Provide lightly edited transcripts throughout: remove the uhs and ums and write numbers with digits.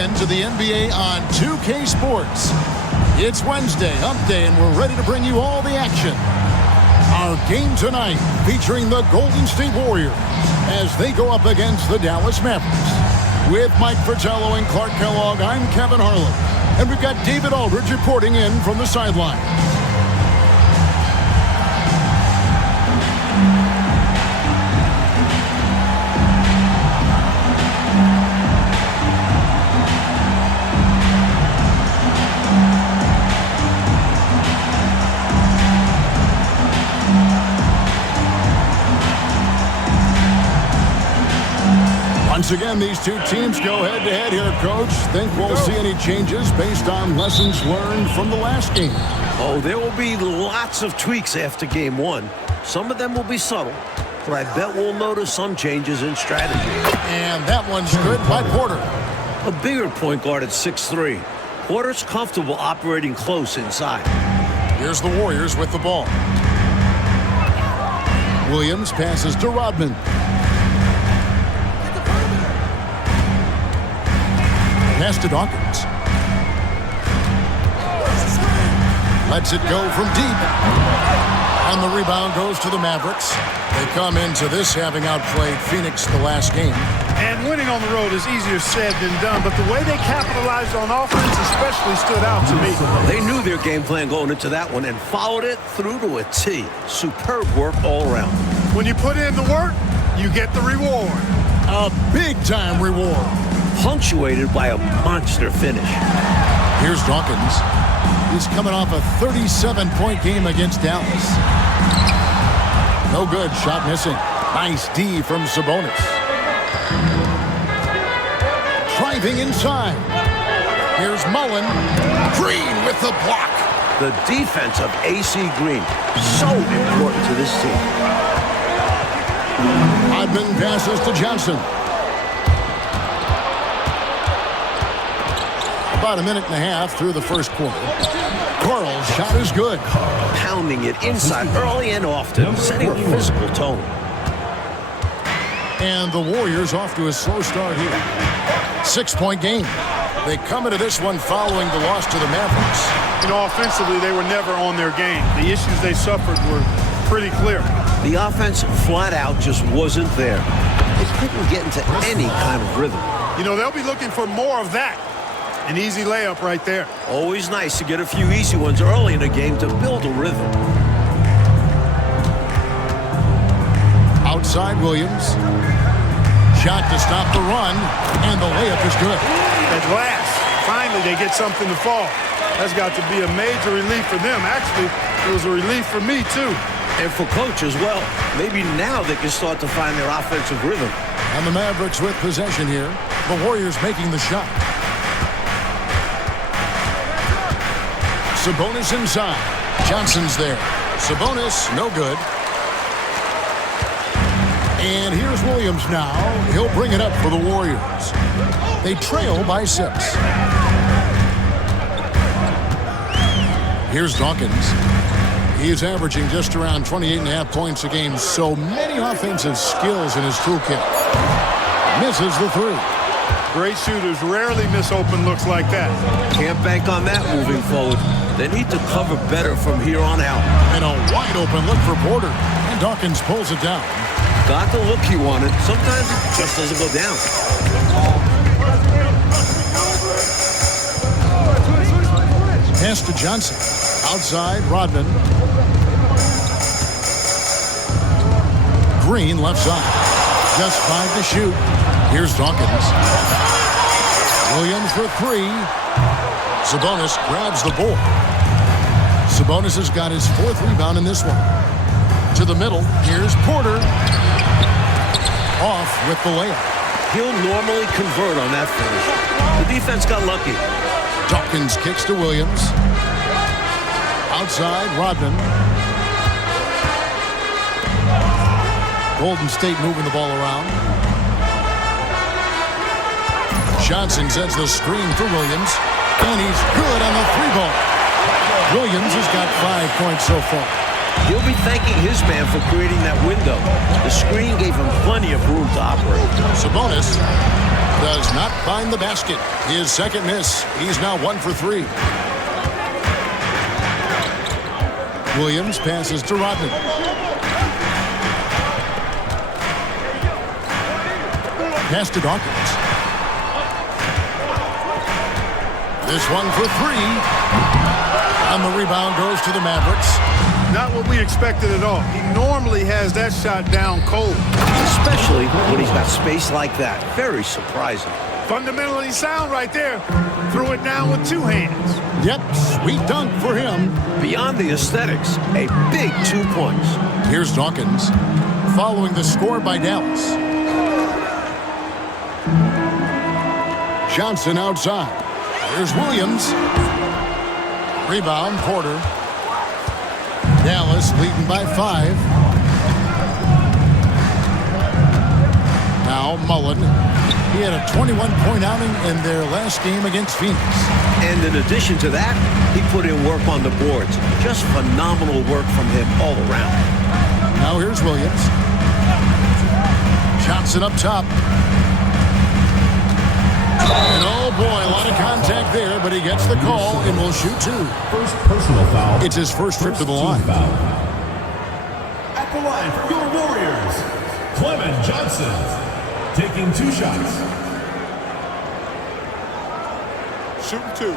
in to the NBA on 2K Sports. It's Wednesday, Hump Day, and we're ready to bring you all the action. Our game tonight featuring the Golden State Warriors as they go up against the Dallas Mavericks. With Mike Fratello and Clark Kellogg, I'm Kevin Harlan. And we've got David Aldridge reporting in from the sideline. Once again, these two teams go head-to-head here, Coach. Think we'll see any changes based on lessons learned from the last game? Oh, there will be lots of tweaks after game one. Some of them will be subtle, but I bet we'll notice some changes in strategy. And that one's good by Porter. A bigger point guard at 6'3". Porter's comfortable operating close inside. Here's the Warriors with the ball. Williams passes to Rodman. Pass to Dawkins. Lets it go from deep. And the rebound goes to the Mavericks. They come into this having outplayed Phoenix the last game. And winning on the road is easier said than done, but the way they capitalized on offense especially stood out to me. They knew their game plan going into that one and followed it through to a T. Superb work all around. When you put in the work, you get the reward. A big-time reward. Punctuated by a monster finish. Here's Dawkins. He's coming off a 37-point game against Dallas. No good. Shot missing. Nice D from Sabonis. Driving inside. Here's Mullen. Green with the block. The defense of AC Green. So important to this team. Rodman passes to Johnson. About a minute and a half through the first quarter. Carl's shot is good. Pounding it inside early and often, setting a physical tone. And the Warriors off to a slow start here. 6-point game. They come into this one following the loss to the Mavericks. You know, offensively, they were never on their game. The issues they suffered were pretty clear. The offense flat out just wasn't there. They couldn't get into any kind of rhythm. You know, they'll be looking for more of that. An easy layup right there. Always nice to get a few easy ones early in a game to build a rhythm. Outside Williams. Shot to stop the run, and the layup is good. At last, finally they get something to fall. That's got to be a major relief for them. Actually, it was a relief for me, too. And for coach as well. Maybe now they can start to find their offensive rhythm. And the Mavericks with possession here. The Warriors making the shot. Sabonis inside. Johnson's there. Sabonis, no good. And here's Williams now. He'll bring it up for the Warriors. They trail by 6. Here's Dawkins. He's averaging just around 28.5 points a game. So many offensive skills in his toolkit. Misses the 3. Great shooters rarely miss open looks like that. Can't bank on that moving forward. They need to cover better from here on out. And a wide open look for Porter. And Dawkins pulls it down. Got the look he wanted. Sometimes it just doesn't go down. Pass to Johnson. Outside, Rodman. Green left side. Just 5 to shoot. Here's Dawkins. Williams for 3. Sabonis grabs the board. Sabonis has got his 4th rebound in this one. To the middle. Here's Porter. Off with the layup. He'll normally convert on that finish. The defense got lucky. Dawkins kicks to Williams. Outside, Rodman. Golden State moving the ball around. Johnson sends the screen for Williams. And he's good on the 3-ball. Williams has got 5 points so far. He'll be thanking his man for creating that window. The screen gave him plenty of room to operate. Sabonis Does not find the basket. His second miss. He's now 1 for 3. Williams passes to Rodman. Pass to Dawkins. This one for 3. And the rebound goes to the Mavericks. Not what we expected at all. He normally has that shot down cold. Especially when he's got space like that. Very surprising. Fundamentally sound right there. Threw it down with 2 hands. Yep, sweet dunk for him. Beyond the aesthetics, a big 2 points. Here's Dawkins following the score by Dallas. Johnson outside. Here's Williams. Rebound, Porter. Dallas leading by 5. Now Mullen. He had a 21-point outing in their last game against Phoenix. And in addition to that, he put in work on the boards. Just phenomenal work from him all around. Now here's Williams. Johnson up top. And oh boy, a lot of contact there, but he gets the call and will shoot 2. First personal foul. It's his first trip to the line. Foul. At the line for your Warriors, Clement Johnson. Taking 2 shots. Shooting 2.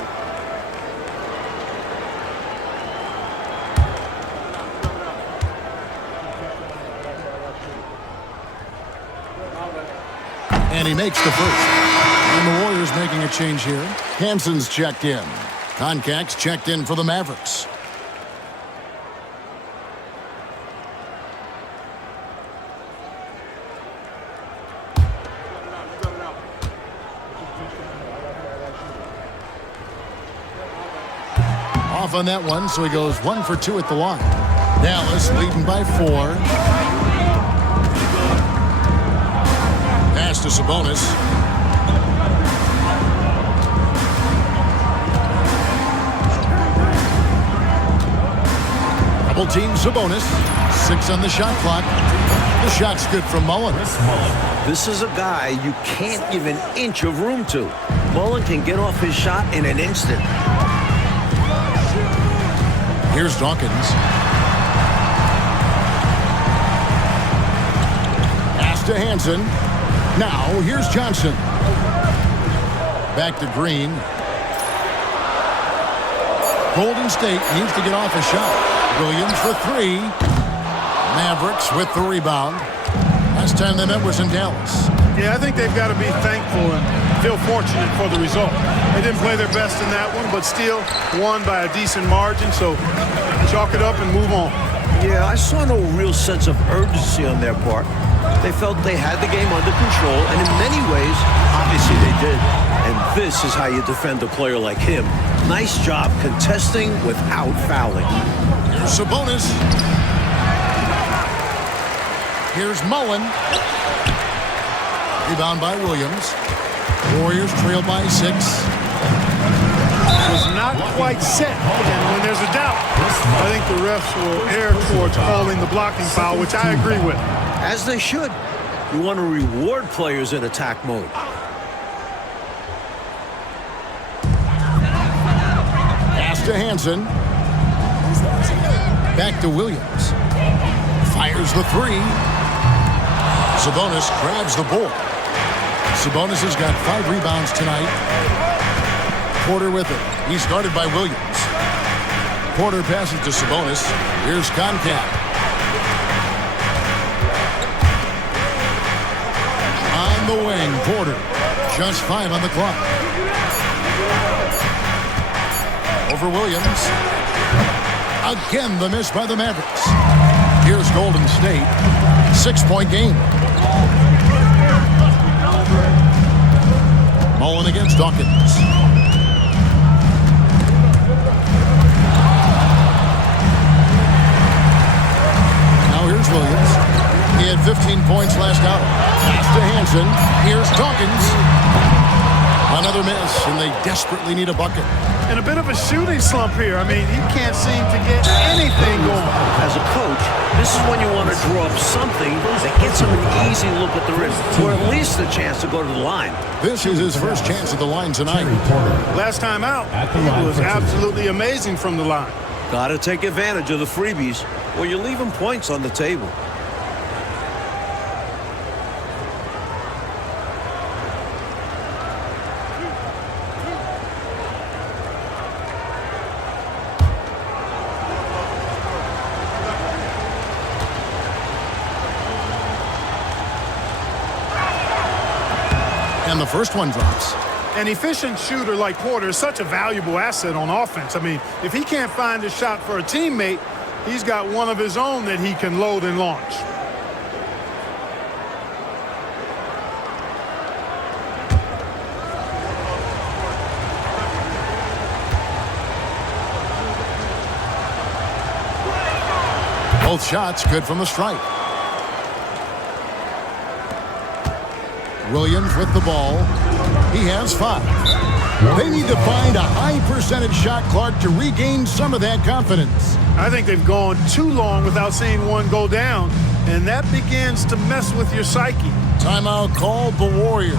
And he makes the first. And the Warriors making a change here. Hanson's checked in. Koncak's checked in for the Mavericks. Off on that one, so he goes 1 for 2 at the line. Dallas leading by 4. Pass to Sabonis. Double team Sabonis. 6 on the shot clock. The shot's good from Mullen. This is a guy you can't give an inch of room to. Mullen can get off his shot in an instant. Here's Dawkins. Pass to Hanson. Now, here's Johnson. Back to Green. Golden State needs to get off a shot. Williams for 3. Mavericks with the rebound. Last time they met was in Dallas. Yeah, I think they've got to be thankful and feel fortunate for the result. They didn't play their best in that one, but still won by a decent margin, so chalk it up and move on. Yeah, I saw no real sense of urgency on their part. They felt they had the game under control, and in many ways, obviously they did. And this is how you defend a player like him. Nice job contesting without fouling. Here's Sabonis. Here's Mullen. Rebound by Williams. Warriors trail by 6. Was not quite set, and when there's a doubt, I think the refs will err towards calling the blocking foul, which I agree with. As they should. You want to reward players in attack mode. Pass to Hanson. Back to Williams. Fires the 3. Sabonis grabs the ball. Sabonis has got 5 rebounds tonight. Porter with it. He's guarded by Williams. Porter passes to Sabonis. Here's Koncak. On the wing, Porter. Just 5 on the clock. Over Williams. Again, the miss by the Mavericks. Here's Golden State. 6-point game. Mullen against Dawkins. Now here's Williams. He had 15 points last out. Pass to Hanson. Here's Dawkins. Another miss, and they desperately need a bucket. And a bit of a shooting slump here. I mean, he can't seem to get anything going. As a coach, this is when you want to draw up something that gets him an easy look at the rim, or at least a chance to go to the line. This is his first chance at the line tonight. Last time out, it was absolutely amazing from the line. Got to take advantage of the freebies, or you're leaving points on the table. And the first one drops. An efficient shooter like Porter is such a valuable asset on offense. I mean, if he can't find a shot for a teammate, he's got one of his own that he can load and launch. Both shots good from the stripe. Williams with the ball. He has 5. They need to find a high percentage shot, Clark, to regain some of that confidence. I think they've gone too long without seeing one go down, and that begins to mess with your psyche. Timeout called the Warriors.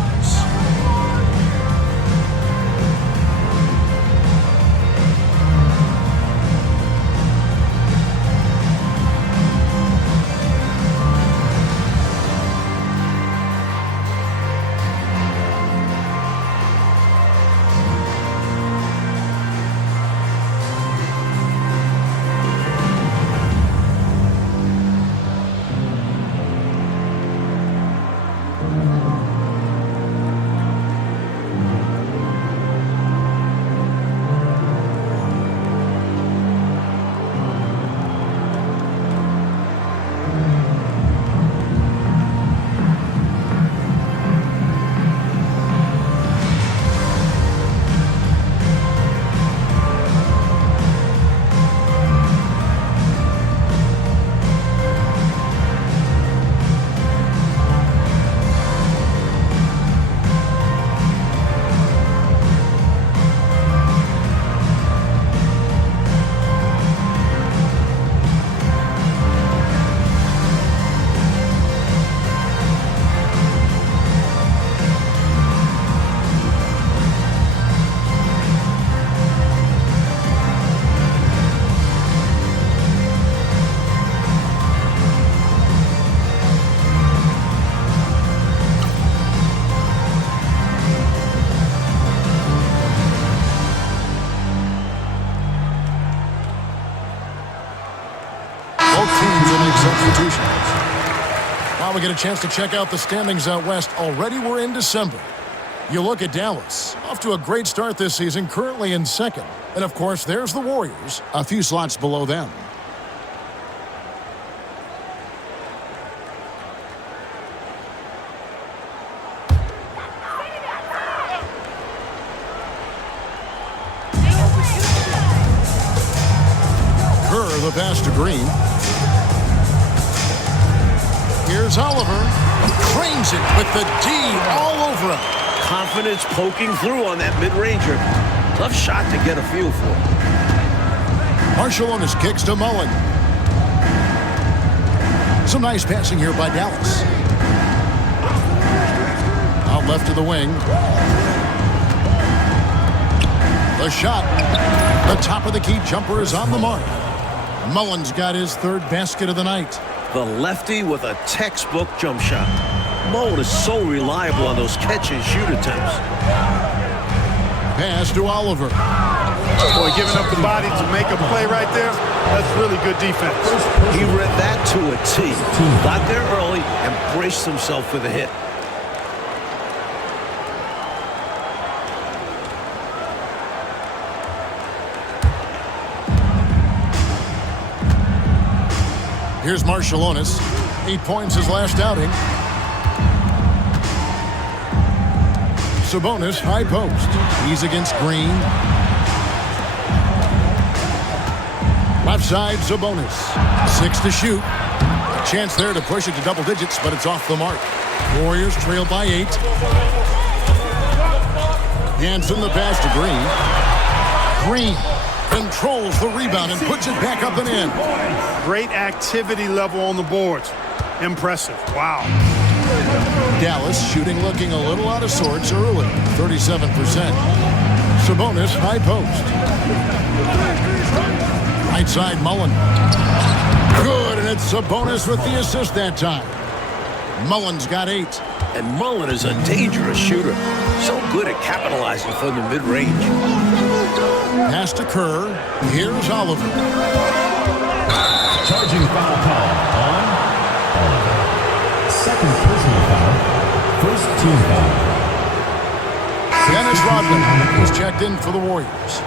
Substitutions. Now we get a chance to check out the standings out west. Already we're in December. You look at Dallas, off to a great start this season, currently in second. And of course, there's the Warriors, a few slots below them. Kerr, the pass to Green. Here's Oliver. Cranes it with the D all over him. Confidence poking through on that mid-ranger. Tough shot to get a feel for. Marshall on his kicks to Mullen. Some nice passing here by Dallas. Out left to the wing. The shot. The top of the key jumper is on the mark. Mullen's got his third basket of the night. The lefty with a textbook jump shot. Mullen is so reliable on those catch-and-shoot attempts. Pass to Oliver. Boy, giving up the body to make a play right there, that's really good defense. He read that to a T. Got there early and braced himself for the hit. Here's Marshallonis. 8 points his last outing. Sabonis, high post. He's against Green. Left side, Sabonis. 6 to shoot. A chance there to push it to double digits, but it's off the mark. Warriors trail by 8. Hanson the pass to Green. Green controls the rebound and puts it back up and in. Great activity level on the boards. Impressive. Wow. Dallas shooting looking a little out of sorts early. 37%. Sabonis high post. Right side Mullen. Good, and it's Sabonis with the assist that time. Mullen's got 8. And Mullen is a dangerous shooter. So good at capitalizing from the mid-range. Pass to Kerr. Here's Oliver. Charging foul call on Oliver. Second personal foul. First team foul. Dennis Rodman is checked in for the Warriors.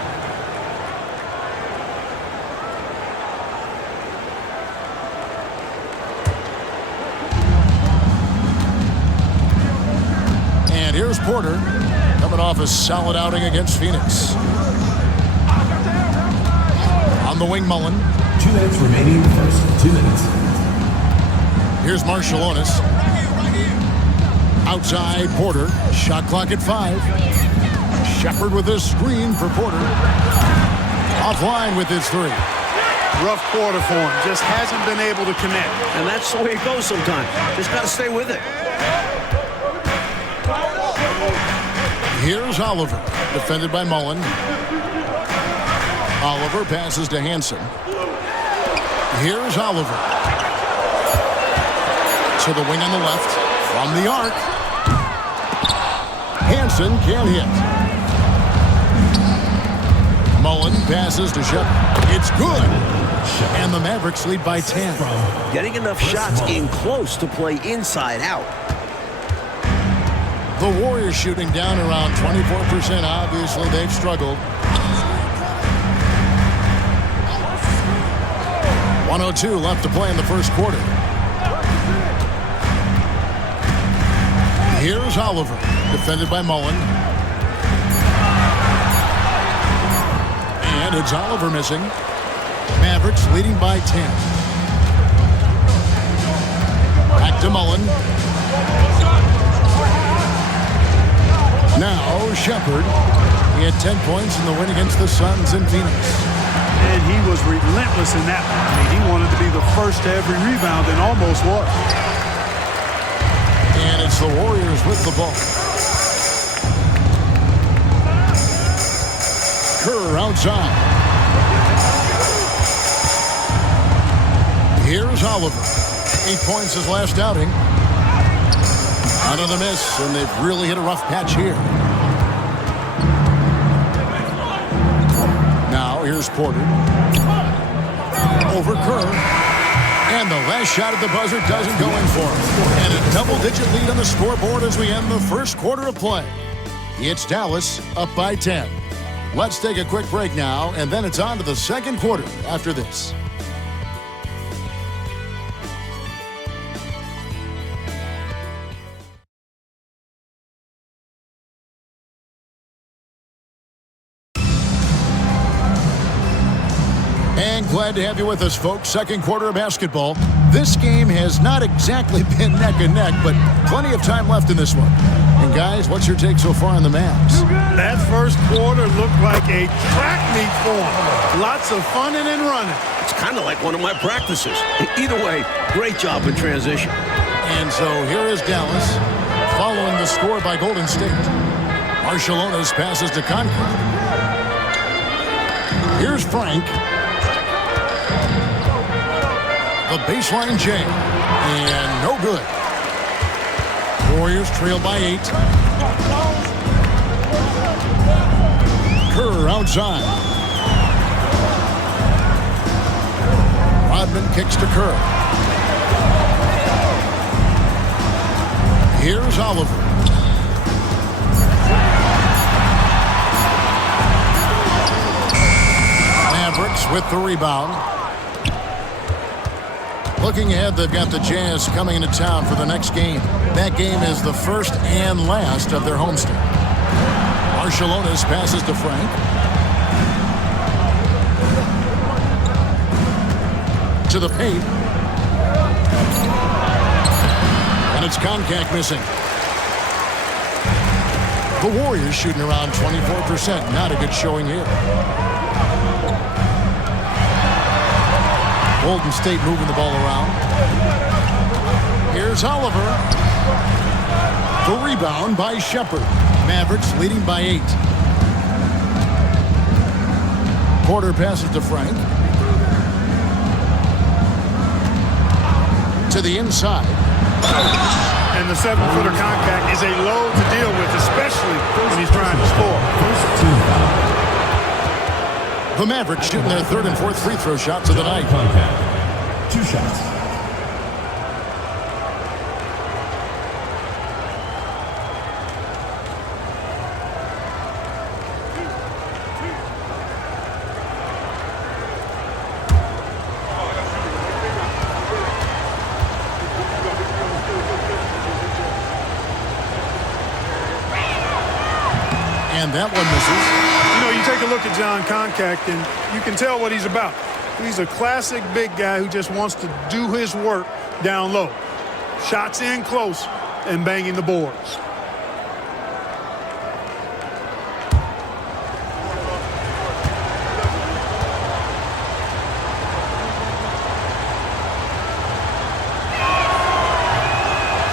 And here's Porter, coming off a solid outing against Phoenix. On the wing, Mullen. 2 minutes remaining in the first. 2 minutes. Here's Marciulionis. Outside Porter. Shot clock at 5. Shepard with a screen for Porter. Offline with his 3. Rough quarter for him. Just hasn't been able to connect. And that's the way it goes sometimes. Just got to stay with it. Here's Oliver, defended by Mullen. Oliver passes to Hanson. Here's Oliver. To the wing on the left. From the arc. Hanson can't hit. Mullen passes to Shepard. It's good. And the Mavericks lead by 10. Getting enough shots in close to play inside out. The Warriors shooting down around 24%. Obviously, they've struggled. 1:02 left to play in the first quarter. Here's Oliver, defended by Mullen. And it's Oliver missing. Mavericks leading by 10. Back to Mullen. Now Shepard. He had 10 points in the win against the Suns in Phoenix. And he was relentless in that one. I mean, he wanted to be the first to every rebound and almost was. And it's the Warriors with the ball. Kerr outside. Here's Oliver. 8 points his last outing. Another miss, and they've really hit a rough patch here. Now, here's Porter. Over Kerr. And the last shot at the buzzer doesn't go in for him. And a double-digit lead on the scoreboard as we end the first quarter of play. It's Dallas up by 10. Let's take a quick break now, and then it's on to the second quarter after this. And glad to have you with us, folks. Second quarter of basketball. This game has not exactly been neck and neck, but plenty of time left in this one. And guys, what's your take so far on the Mavs? That first quarter looked like a track meet for him. Lots of funning and running. It's kind of like one of my practices. Either way, great job in transition. And so here is Dallas, following the score by Golden State. Marciulionis passes to Conklin. Here's Frank. The baseline J. And no good. Warriors trail by 8. Kerr outside. Rodman kicks to Kerr. Here's Oliver. Mavericks with the rebound. Looking ahead, they've got the Jazz coming into town for the next game. That game is the first and last of their homestand. Marciulionis passes to Frank. To the paint. And it's Koncak missing. The Warriors shooting around 24%. Not a good showing here. Golden State moving the ball around. Here's Oliver. The rebound by Shepherd. Mavericks leading by 8. Porter passes to Frank. To the inside. And the 7-footer contact is a load to deal with, especially when he's trying to score. The Mavericks shooting their 3rd and 4th free throw shots of the night. Contact. 2 shots. And that one misses. You know, you take a look at John Concact, and you can tell what he's about. He's a classic big guy who just wants to do his work down low. Shots in close and banging the boards.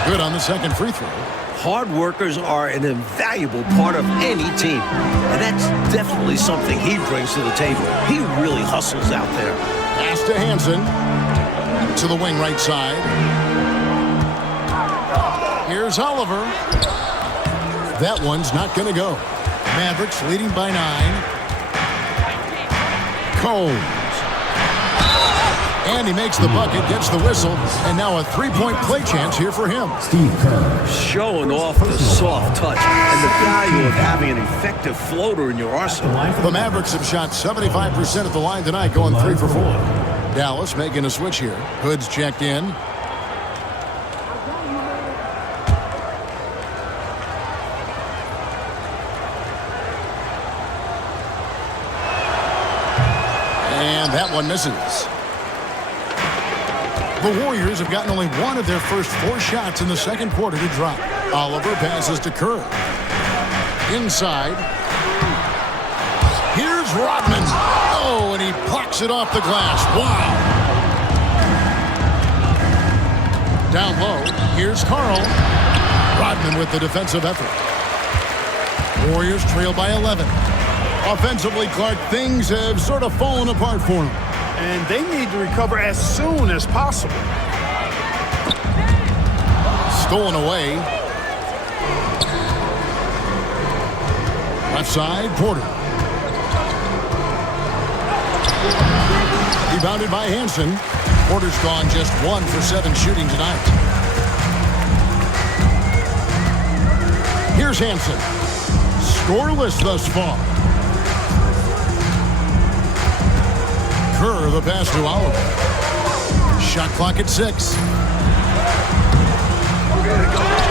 Good on the second free throw. Hard workers are an invaluable part of any team. And that's definitely something he brings to the table. He really hustles out there. Pass to Hansen. To the wing right side. Here's Oliver. That one's not going to go. Mavericks leading by 9. Coles. And he makes the bucket, gets the whistle, and now a 3-point play chance here for him. Steve Kerr. Showing off the soft touch and the value of having an effective floater in your arsenal. The Mavericks have shot 75% at the line tonight, going 3 for 4. Dallas making a switch here. Hood's checked in. And that one misses. The Warriors have gotten only one of their first 4 shots in the second quarter to drop. Oliver passes to Kerr. Inside. Here's Rodman. Oh, and he plucks it off the glass. Wow. Down low. Here's Karl. Rodman with the defensive effort. Warriors trail by 11. Offensively, Clark, things have sort of fallen apart for him. And they need to recover as soon as possible. Stolen away. Left side, Porter. Rebounded by Hansen. Porter's gone just 1 for 7 shooting tonight. Here's Hansen. Scoreless thus far. Kerr, the pass to Oliver. Shot clock at 6.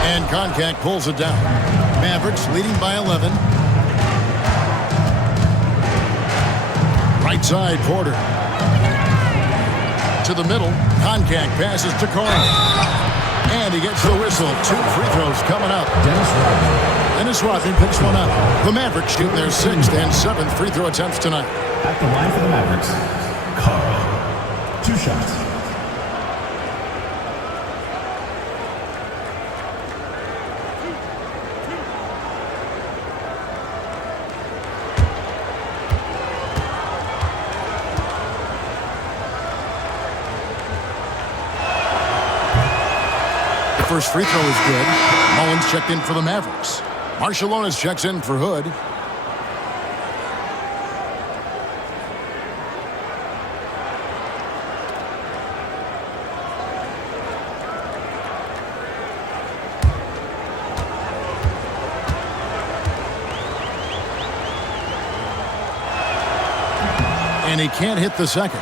And Concact pulls it down. Mavericks leading by 11. Right side, Porter. To the middle. Concact passes to Karl. And he gets the whistle. 2 free throws coming up. Dennis Rodman picks one up. The Mavericks shooting their 6th and 7th free throw attempts tonight. At the line for the Mavericks, Karl. 2 shots. The first free throw is good. Mullins checked in for the Mavericks. Marciulionis checks in for Hood. And he can't hit the second.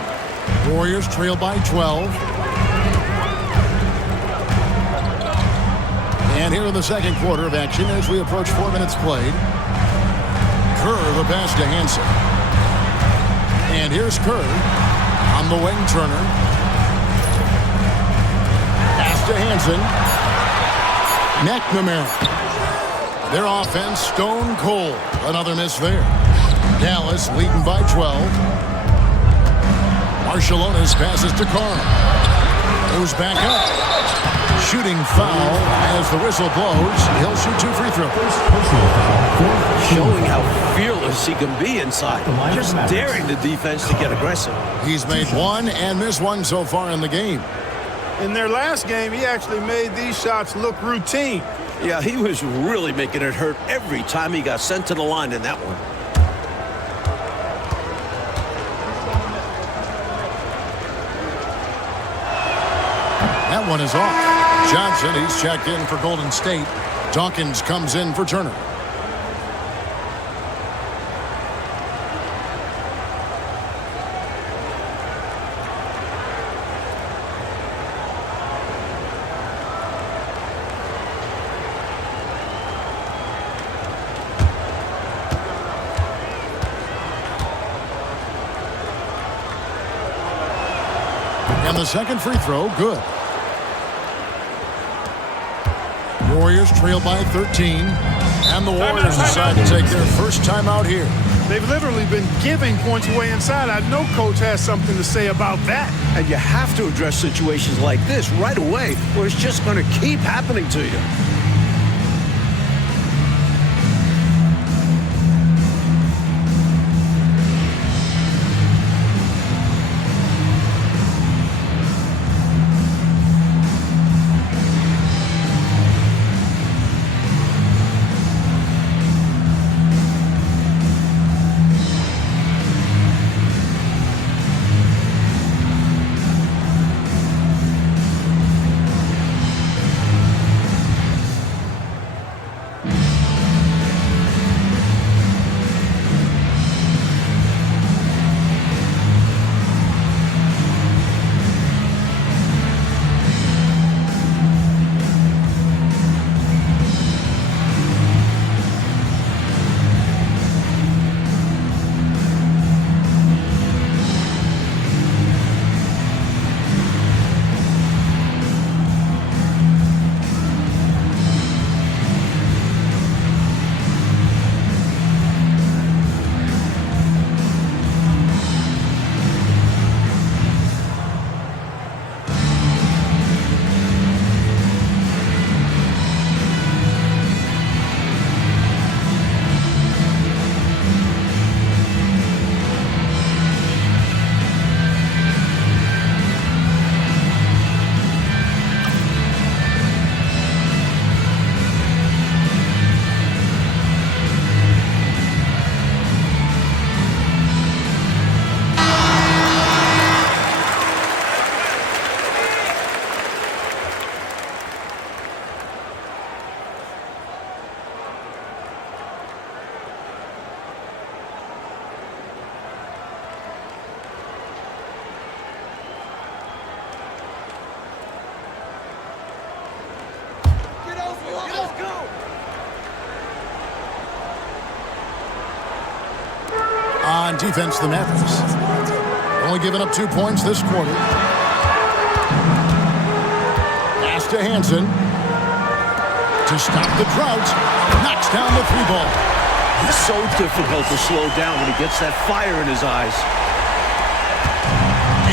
Warriors trail by 12. And here in the second quarter of action as we approach 4 minutes played. Kerr, the pass to Hansen. And here's Kerr on the wing, Turner. Pass to Hansen. McNamara. Their offense stone cold. Another miss there. Dallas leading by 12. Barcelona's passes to Carl. Moves back up. Shooting foul as the whistle blows. He'll shoot 2 free throws. Showing how fearless he can be inside. Just daring the defense to get aggressive. He's made 1 and missed 1 so far in the game. In their last game, he actually made these shots look routine. Yeah, he was really making it hurt every time he got sent to the line in that one. That one is off. Johnson, he's checked in for Golden State. Dawkins comes in for Turner. And the second free throw, good. Warriors trail by 13. And the Warriors decide to take their first time out here. They've literally been giving points away inside. I know Coach has something to say about that. And you have to address situations like this right away, or it's just going to keep happening to you. On defense, the Mavericks. Only giving up 2 points this quarter. Pass to Hansen. To stop the drought. Knocks down the 3-ball. It's so difficult to slow down when he gets that fire in his eyes.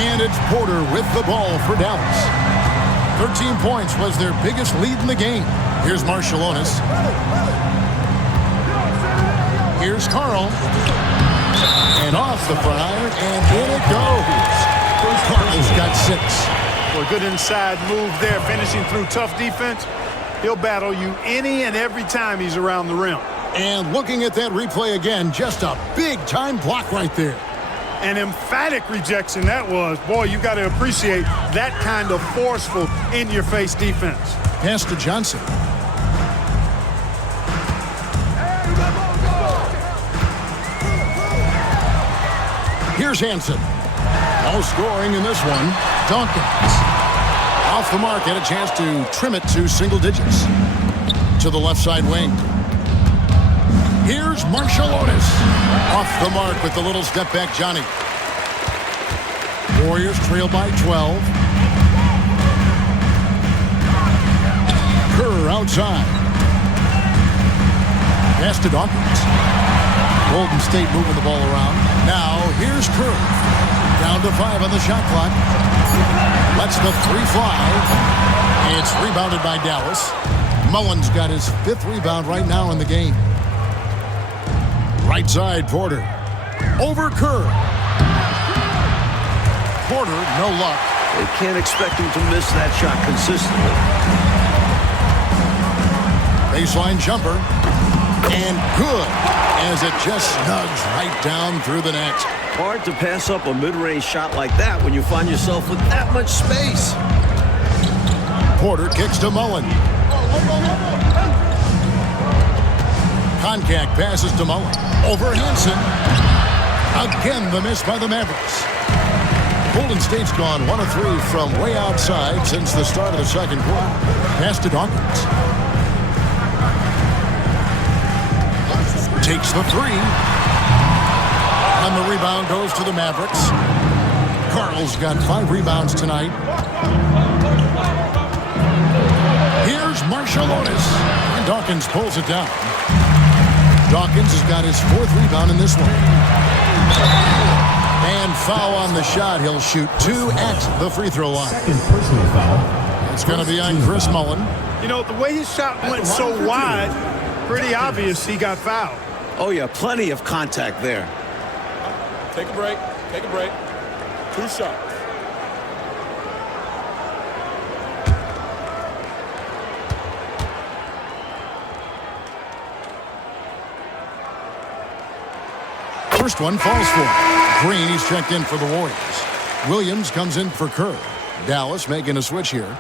And it's Porter with the ball for Dallas. 13 points was their biggest lead in the game. Here's Marciulionis. Here's Carl. And off the front, and in it goes. Carl's got 6. Well, good inside move there, finishing through tough defense. He'll battle you any and every time he's around the rim. And looking at that replay again, just a big-time block right there. An emphatic rejection that was. Boy, you got to appreciate that kind of forceful, in-your-face defense. Pass to Johnson. Here's Hansen. No scoring in this one. Dawkins. Off the mark, had a chance to trim it to single digits. To the left side wing. Here's Marciulionis. Off the mark with the little step back Johnny. Warriors trail by 12. Kerr outside. Pass to Dawkins. Golden State moving the ball around. Now, here's Kerr. Down to 5 on the shot clock. Lets the 3 fly. It's rebounded by Dallas. Mullen's got his 5th rebound right now in the game. Right side, Porter. Over Kerr. Porter, no luck. They can't expect him to miss that shot consistently. Baseline jumper. And good, as it just snugs right down through the net. Hard to pass up a mid-range shot like that when you find yourself with that much space. Porter kicks to Mullen. Concact passes to Mullen. Over Hansen. Again, the miss by the Mavericks. Golden State's gone 1 of 3 from way outside since the start of the second quarter. Pass to Dawkins. Takes the 3. And the rebound goes to the Mavericks. Carl's got 5 rebounds tonight. Here's Marciulionis. And Dawkins pulls it down. Dawkins has got his 4th rebound in this one. And foul on the shot. He'll shoot 2 at the free throw line. Second personal foul. It's going to be on Chris Mullen. You know, the way his shot went so wide, pretty obvious he got fouled. Oh, yeah, plenty of contact there. Take a break. Take a break. 2 shots. First one falls for Green. He's checked in for the Warriors. Williams comes in for Kerr. Dallas making a switch here.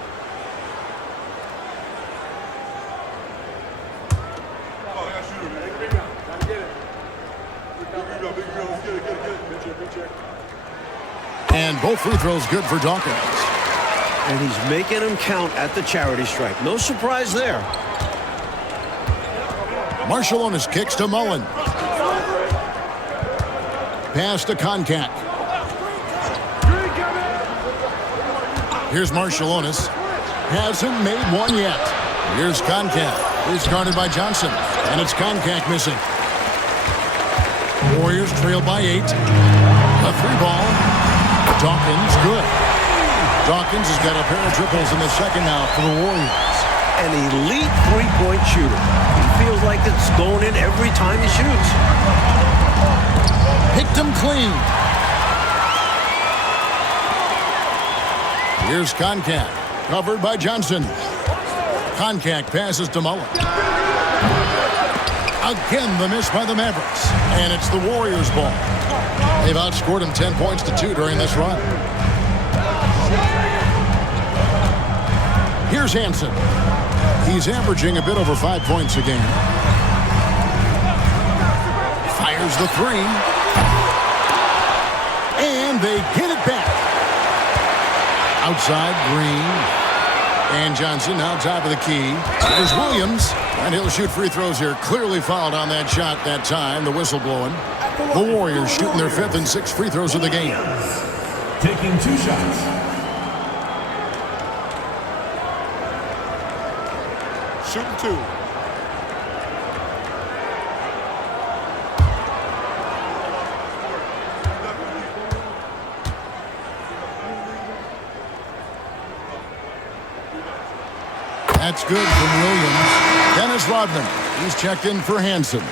And both free throws good for Dawkins. And he's making them count at the charity stripe. No surprise there. Marciulionis kicks to Mullen. Pass to Concact. Here's Marciulionis. Hasn't made one yet. Here's Concact. He's guarded by Johnson. And it's Concact missing. Warriors trail by 8. A 3-ball. Dawkins, good. Dawkins has got a pair of triples in the second half for the Warriors. An elite three-point shooter. He feels like it's going in every time he shoots. Picked him clean. Here's Concact, covered by Johnson. Concact passes to Mullen. Again, the miss by the Mavericks. And it's the Warriors' ball. They've outscored him 10 points to 2 during this run. Here's Hansen. He's averaging a bit over 5 points a game. Fires the 3. And they get it back. Outside, Green. And Johnson now top of the key. There's Williams. And he'll shoot free throws here. Clearly fouled on that shot that time. The whistle blowing. The Warriors shooting their 5th and 6th free throws of the game. Taking 2 shots. Shooting 2. That's good from Williams. Dennis Rodman. He's checked in for Hansen.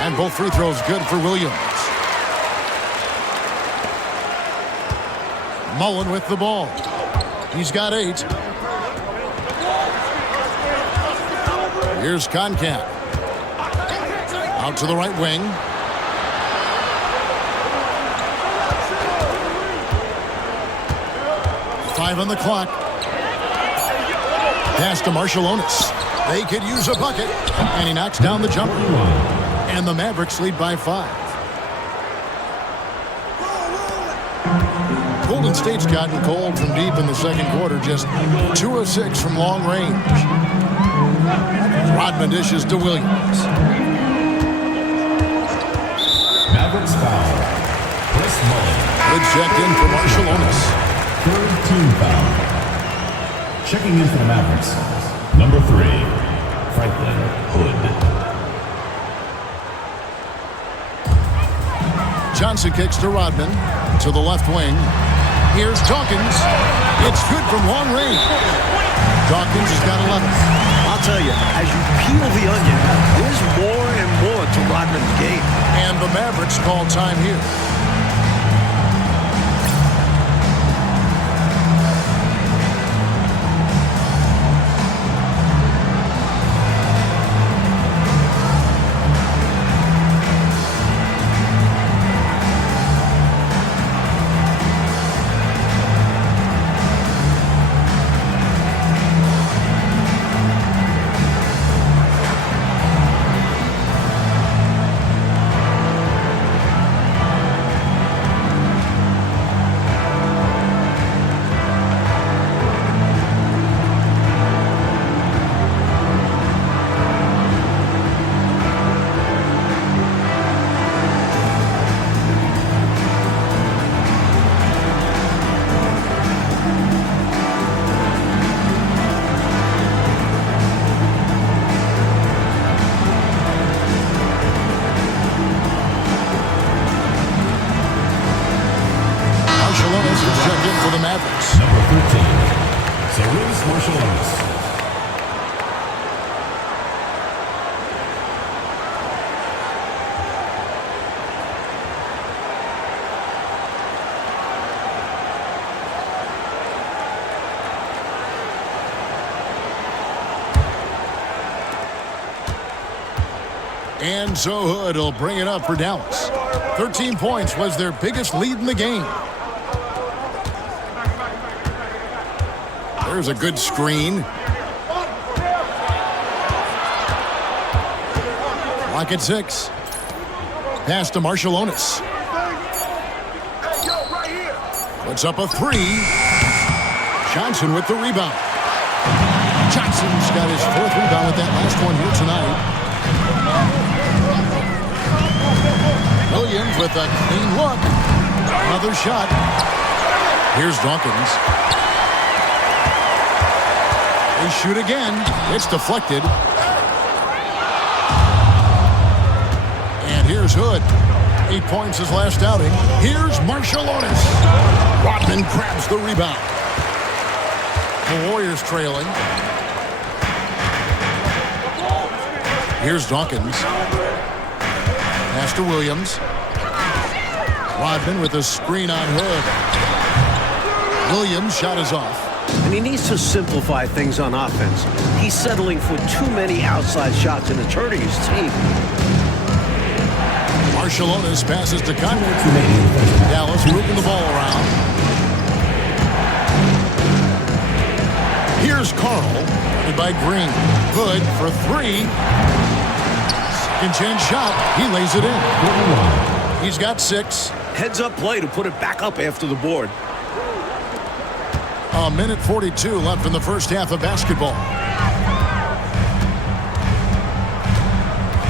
And both free throws good for Williams. Mullen with the ball. He's got 8. Here's Concact. Out to the right wing. Five on the clock. Pass to Marciulionis. They could use a bucket. And he knocks down the jumper. And the Mavericks lead by 5. Golden State's gotten cold from deep in the second quarter. Just 2 of 6 from long range. Rodman dishes to Williams. Mavericks foul. Chris Mullin. Good check in for Marciulionis. Third team foul. Checking in for the Mavericks, number 3, Franklin Hood. Johnson kicks to Rodman. To the left wing. Here's Dawkins. It's good from long range. Dawkins has got 11. I'll tell you, as you peel the onion, there's more and more to Rodman's game. And the Mavericks call time here. For the Mavericks. Number 13, Cyrus Marciulionis. And so Hood will bring it up for Dallas. 13 points was their biggest lead in the game. There's a good screen. Clock at 6. Pass to Marciulionis. Puts up a 3. Johnson with the rebound. Johnson's got his 4th rebound with that last one here tonight. Williams with a clean look. Another shot. Here's Dawkins. They shoot again. It's deflected. And here's Hood. 8 points his last outing. Here's Marciulionis. Rodman grabs the rebound. The Warriors trailing. Here's Dawkins. Pass to Williams. Rodman with a screen on Hood. Williams' shot is off. And he needs to simplify things on offense. He's settling for too many outside shots and it's hurting his team. Marciulionis passes to Conrad. Dallas moving the ball around. Here's Carl, led by Green. Hood for 3. Second chance shot. He lays it in. He's got 6. Heads up play to put it back up after the board. A minute 42 left in the first half of basketball.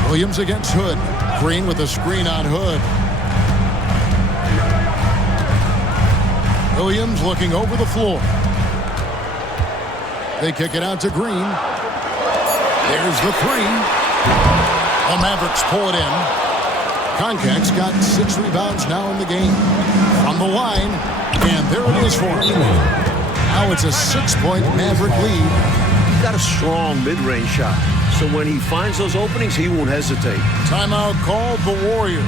Williams against Hood. Green with a screen on Hood. Williams looking over the floor. They kick it out to Green. There's the 3. The Mavericks pull it in. Koncak's got 6 rebounds now in the game. From the line, and there it is for him. Now it's a 6-point Maverick lead. He's got a strong mid-range shot. So when he finds those openings, he won't hesitate. Timeout called the Warriors.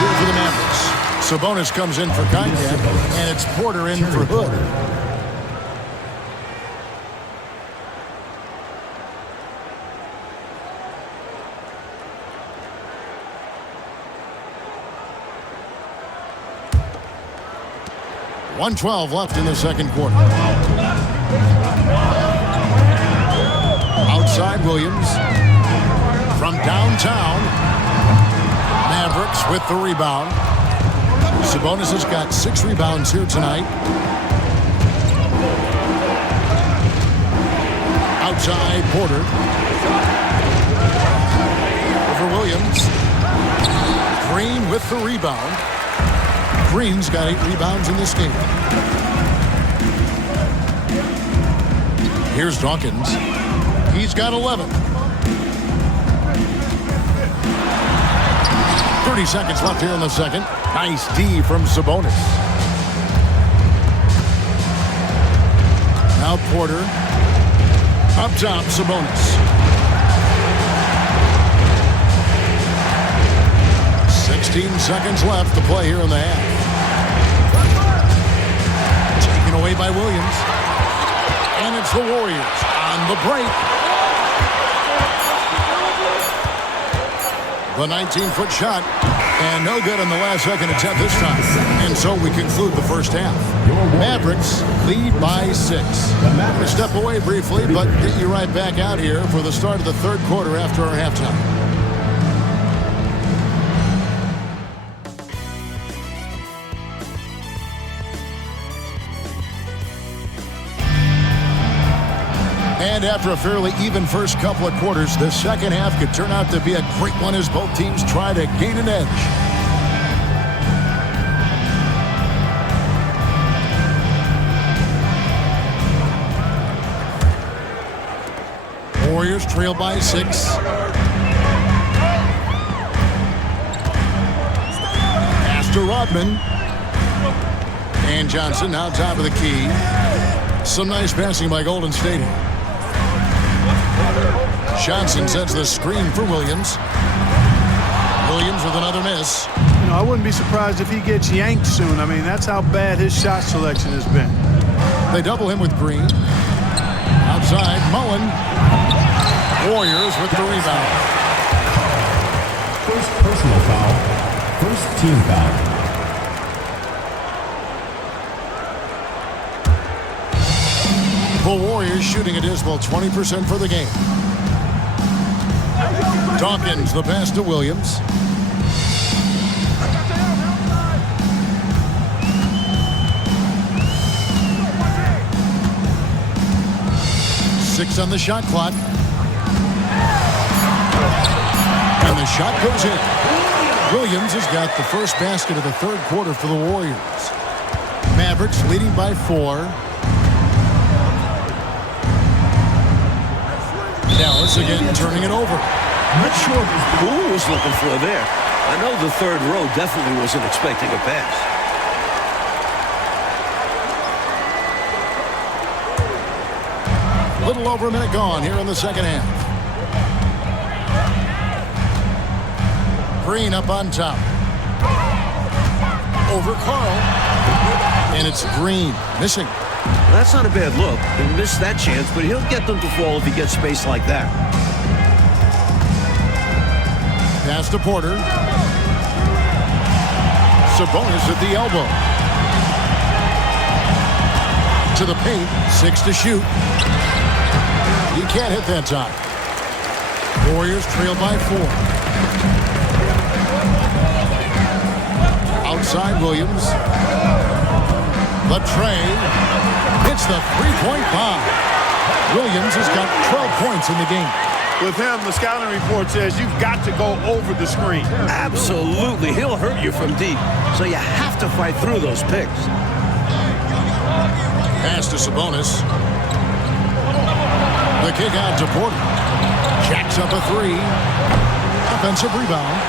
here for the Mavericks. Sabonis comes in for contact, and it's Porter in for Hood. .112 left in the second quarter. Outside Williams. From downtown. Mavericks with the rebound. Sabonis has got 6 rebounds here tonight. Outside Porter. Over Williams. Green with the rebound. Green's got 8 rebounds in this game. Here's Dawkins. He's got 11. 30 seconds left here in the second. Nice D from Sabonis. Now Porter. Up top, Sabonis. 16 seconds left to play here in the half. Taken away by Williams. And it's the Warriors on the break. The 19-foot shot. And no good on the last second attempt this time. And so we conclude the first half. Mavericks lead by 6. I'm going to step away briefly, but get you right back out here for the start of the third quarter after our halftime. And after a fairly even first couple of quarters, the second half could turn out to be a great one as both teams try to gain an edge. Warriors trail by 6. Pass to Rodman. And Johnson now top of the key. Some nice passing by Golden State. Johnson sets the screen for Williams. Williams with another miss. You know, I wouldn't be surprised if he gets yanked soon. I mean, that's how bad his shot selection has been. They double him with Green. Outside, Mullen. Warriors with the rebound. First personal foul. First team foul. The Warriors shooting a dismal 20% for the game. Dawkins, the pass to Williams. Six on the shot clock. And the shot goes in. Williams has got the first basket of the third quarter for the Warriors. Mavericks leading by 4. Dallas again turning it over. Not sure who was looking for there. I know the third row definitely wasn't expecting a pass. A little over a minute gone here in the second half. Green up on top. Over Carl. And it's Green missing. That's not a bad look. He missed that chance, but he'll get them to fall if he gets space like that. Pass to Porter. Sabonis at the elbow. To the paint. 6 to shoot. He can't hit that time. Warriors trail by 4. Outside Williams. The tray. Hits the three-point bomb. Williams has got 12 points in the game. With him, the scouting report says you've got to go over the screen. Absolutely. He'll hurt you from deep. So you have to fight through those picks. Pass to Sabonis. The kick out to Porter. Jacks up a 3. Offensive rebound.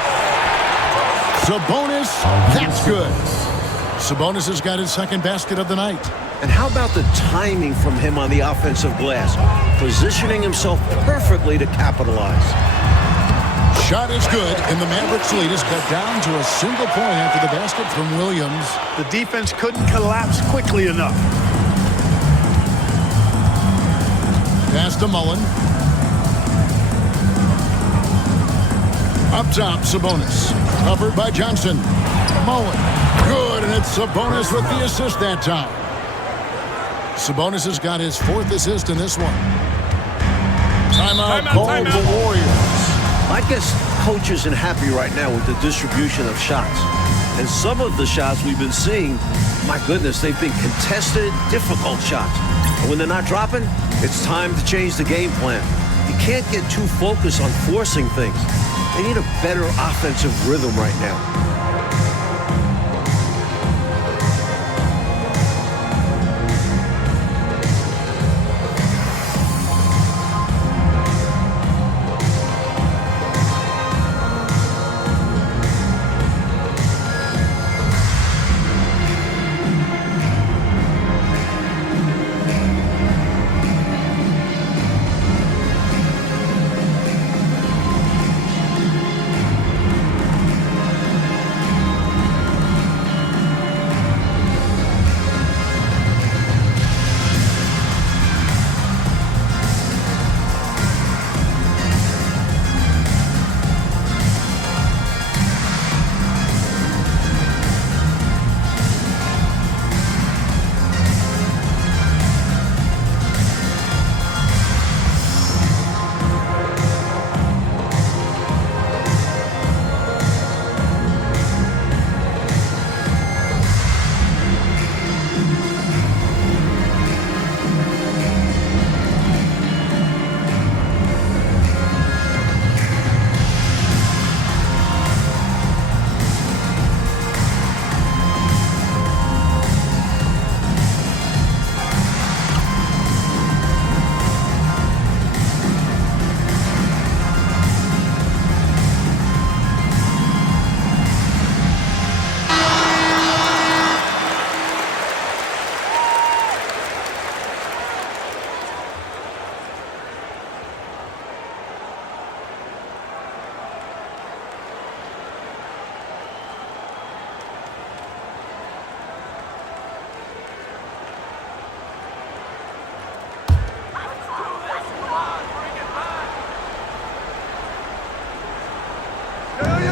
Sabonis. That's good. Sabonis has got his second basket of the night. And how about the timing from him on the offensive glass? Positioning himself perfectly to capitalize. Shot is good, and the Mavericks lead is cut down to a single point after the basket from Williams. The defense couldn't collapse quickly enough. Pass to Mullen. Up top, Sabonis. Covered by Johnson. Mullen. Good, and it's Sabonis with the assist that time. Sabonis has got his 4th assist in this one. Timeout called the Warriors. I guess coach isn't happy right now with the distribution of shots. And some of the shots we've been seeing, my goodness, they've been contested, difficult shots. And when they're not dropping, it's time to change the game plan. You can't get too focused on forcing things. They need a better offensive rhythm right now.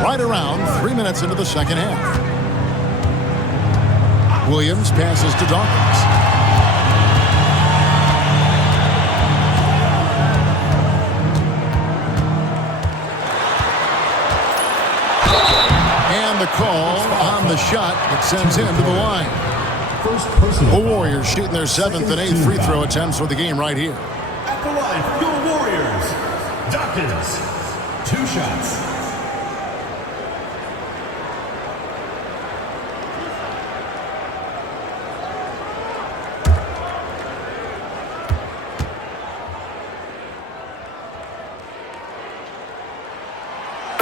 Right around 3 minutes into the second half. Williams passes to Dawkins. And the call on the shot that sends him to the line. The Warriors shooting their 7th and 8th free throw attempts for the game right here. At the line for your Warriors, Dawkins. 2 shots.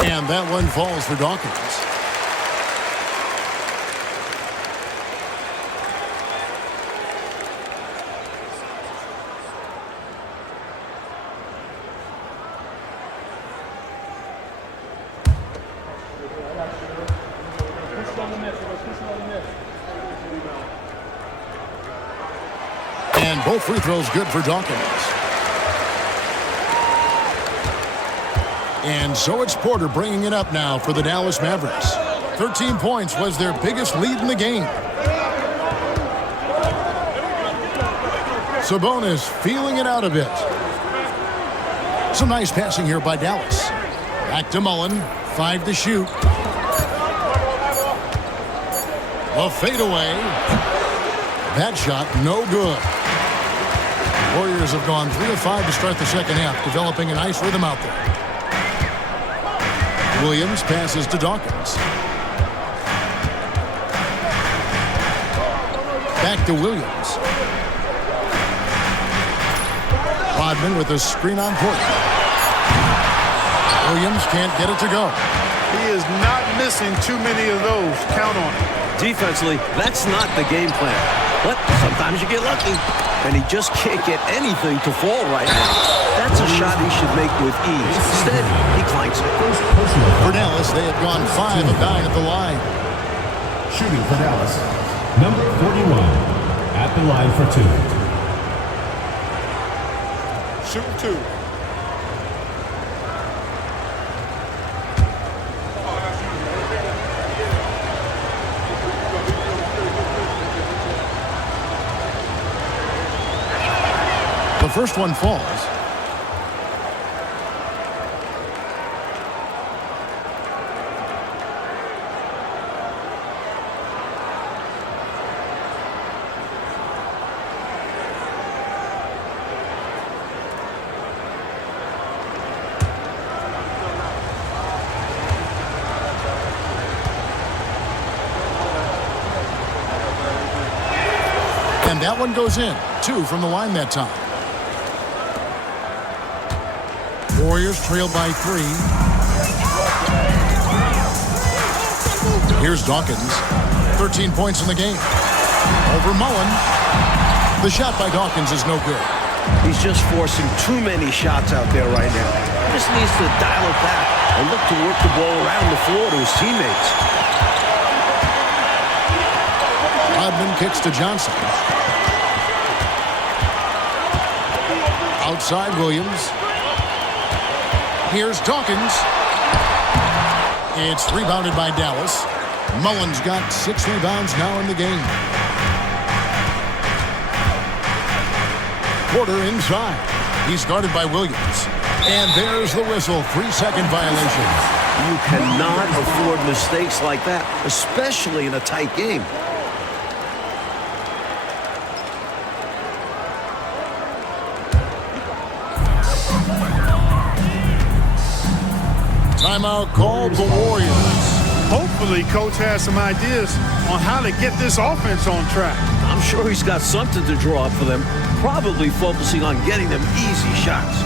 And that one falls for Dawkins. And both free throws good for Dawkins. And so it's Porter bringing it up now for the Dallas Mavericks. 13 points was their biggest lead in the game. Sabonis feeling it out a bit. Some nice passing here by Dallas. Back to Mullen. 5 to shoot. A fadeaway. That shot no good. Warriors have gone 3 of 5 to start the second half, developing a nice rhythm out there. Williams passes to Dawkins. Back to Williams. Rodman with a screen on Porter. Williams can't get it to go. He is not missing too many of those. Count on it. Defensively, that's not the game plan. But sometimes you get lucky. And he just can't get anything to fall right now. That's a shot he should make with ease. Instead, he clanks it. For Dallas, they have gone 5 of 9 at the line. Shooting for Dallas, number 41, at the line for 2. Shooting 2. The first one falls. And that one goes in. 2 from the line that time. Warriors trail by 3. Here's Dawkins. 13 points in the game. Over Mullen. The shot by Dawkins is no good. He's just forcing too many shots out there right now. He just needs to dial it back and look to work the ball around the floor to his teammates. Rodman kicks to Johnson. Outside Williams. Here's Dawkins. It's rebounded by Dallas. Mullen's got 6 rebounds now in the game. Porter inside. He's guarded by Williams. And there's the whistle. 3-second violation. You cannot afford mistakes like that, especially in a tight game. Timeout called the Warriors. Hopefully, Coach has some ideas on how to get this offense on track. I'm sure he's got something to draw up for them, probably focusing on getting them easy shots.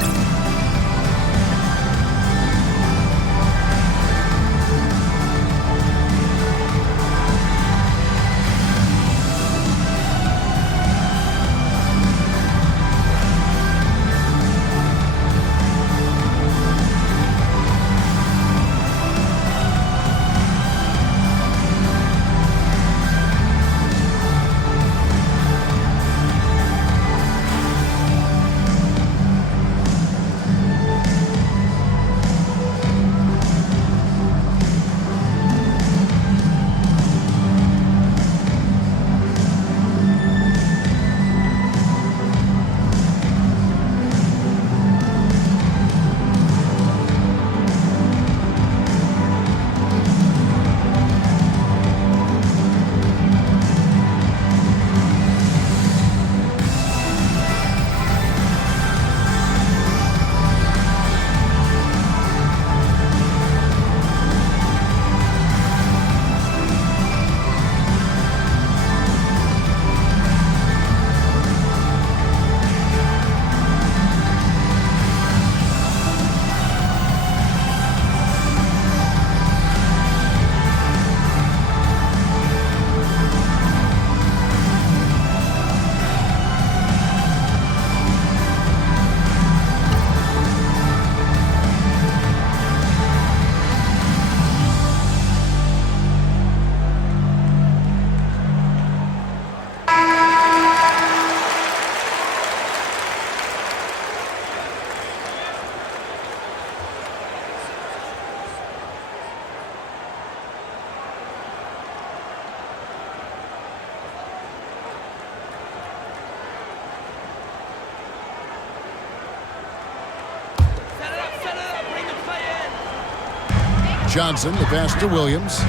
Johnson, the pass to Williams.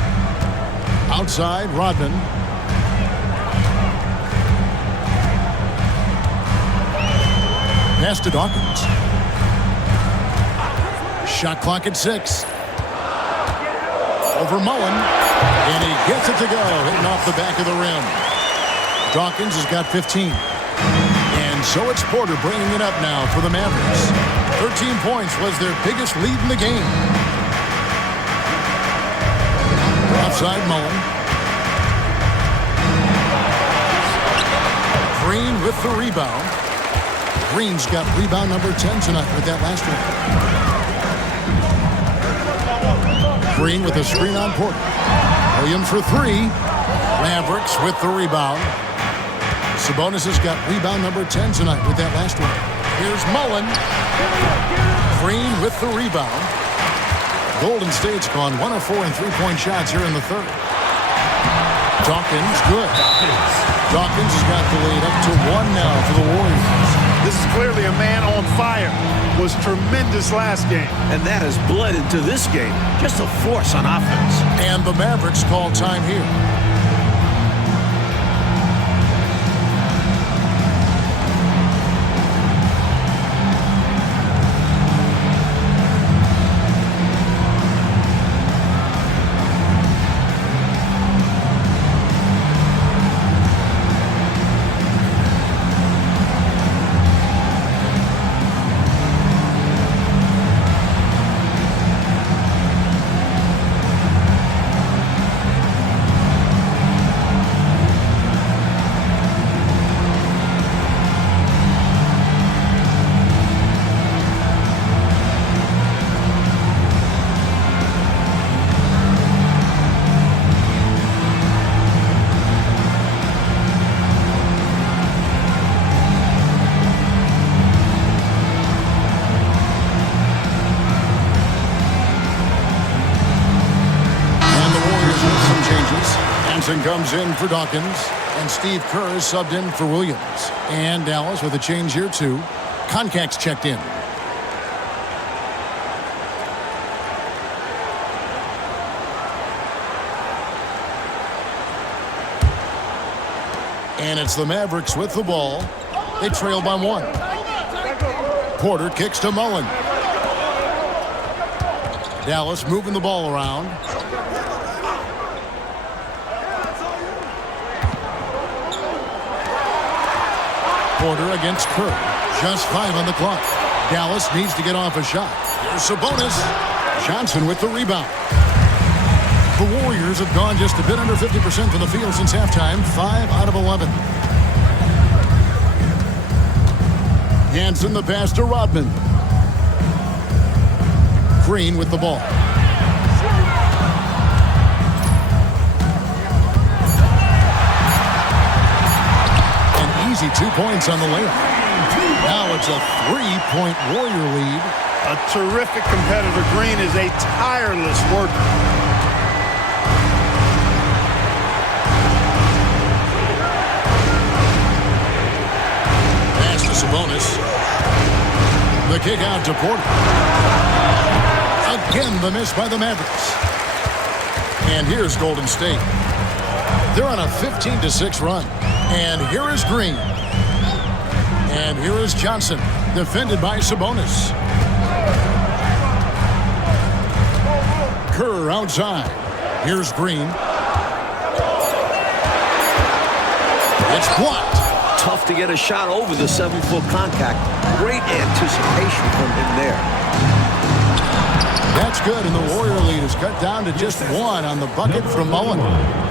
Outside, Rodman. Pass to Dawkins. Shot clock at 6. Over Mullen. And he gets it to go, hitting off the back of the rim. Dawkins has got 15. And so it's Porter bringing it up now for the Mavericks. 13 points was their biggest lead in the game. Left side, Mullen. Green with the rebound. Green's got rebound number 10 tonight with that last one. Green with a screen on Porter. Williams for three. Mavericks with the rebound. Sabonis has got rebound number 10 tonight with that last one. Here's Mullen. Green with the rebound. Golden State's gone 1 of 4 in three-point shots here in the third. Dawkins, good. Dawkins has got the lead up to 1 now for the Warriors. This is clearly a man on fire. Was tremendous last game. And that has bled into this game. Just a force on offense. And the Mavericks call time here. Comes in for Dawkins, and Steve Kerr is subbed in for Williams. And Dallas with a change here too. Koncak's checked in. And it's the Mavericks with the ball. They trail by 1. Porter kicks to Mullen. Dallas moving the ball around. Porter against Kerr. Just 5 on the clock. Dallas needs to get off a shot. Here's Sabonis. Johnson with the rebound. The Warriors have gone just a bit under 50% from the field since halftime. 5 out of 11. Hanson the pass to Rodman. Green with the ball. Easy 2 points on the layup. Now it's a 3-point Warrior lead. A terrific competitor. Green is a tireless worker. Pass to Sabonis. The kick out to Porter. Again, the miss by the Mavericks. And here's Golden State. They're on a 15-6 run. And here is Green. And here is Johnson, defended by Sabonis. Kerr outside. Here's Green. It's blocked. Tough to get a shot over the 7-foot contact. Great anticipation from him there. That's good, and the Warrior lead is cut down to just 1 on the bucket from Mullen.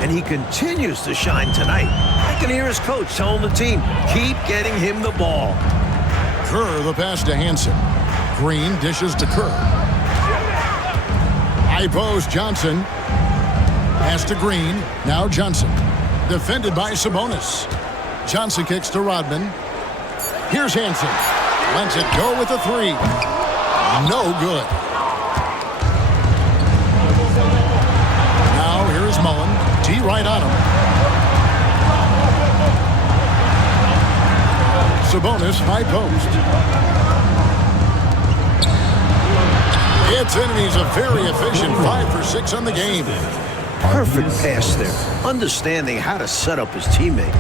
And he continues to shine tonight. I can hear his coach telling the team, keep getting him the ball. Kerr, the pass to Hanson. Green dishes to Kerr. High post, Johnson. Pass to Green. Now Johnson. Defended by Sabonis. Johnson kicks to Rodman. Here's Hanson. Lets it go with a 3. No good. Now here's Mullen. T right on him. Sabonis, high post. It's in, and he's a very efficient 5 for 6 on the game. Perfect pass there. Understanding how to set up his teammate.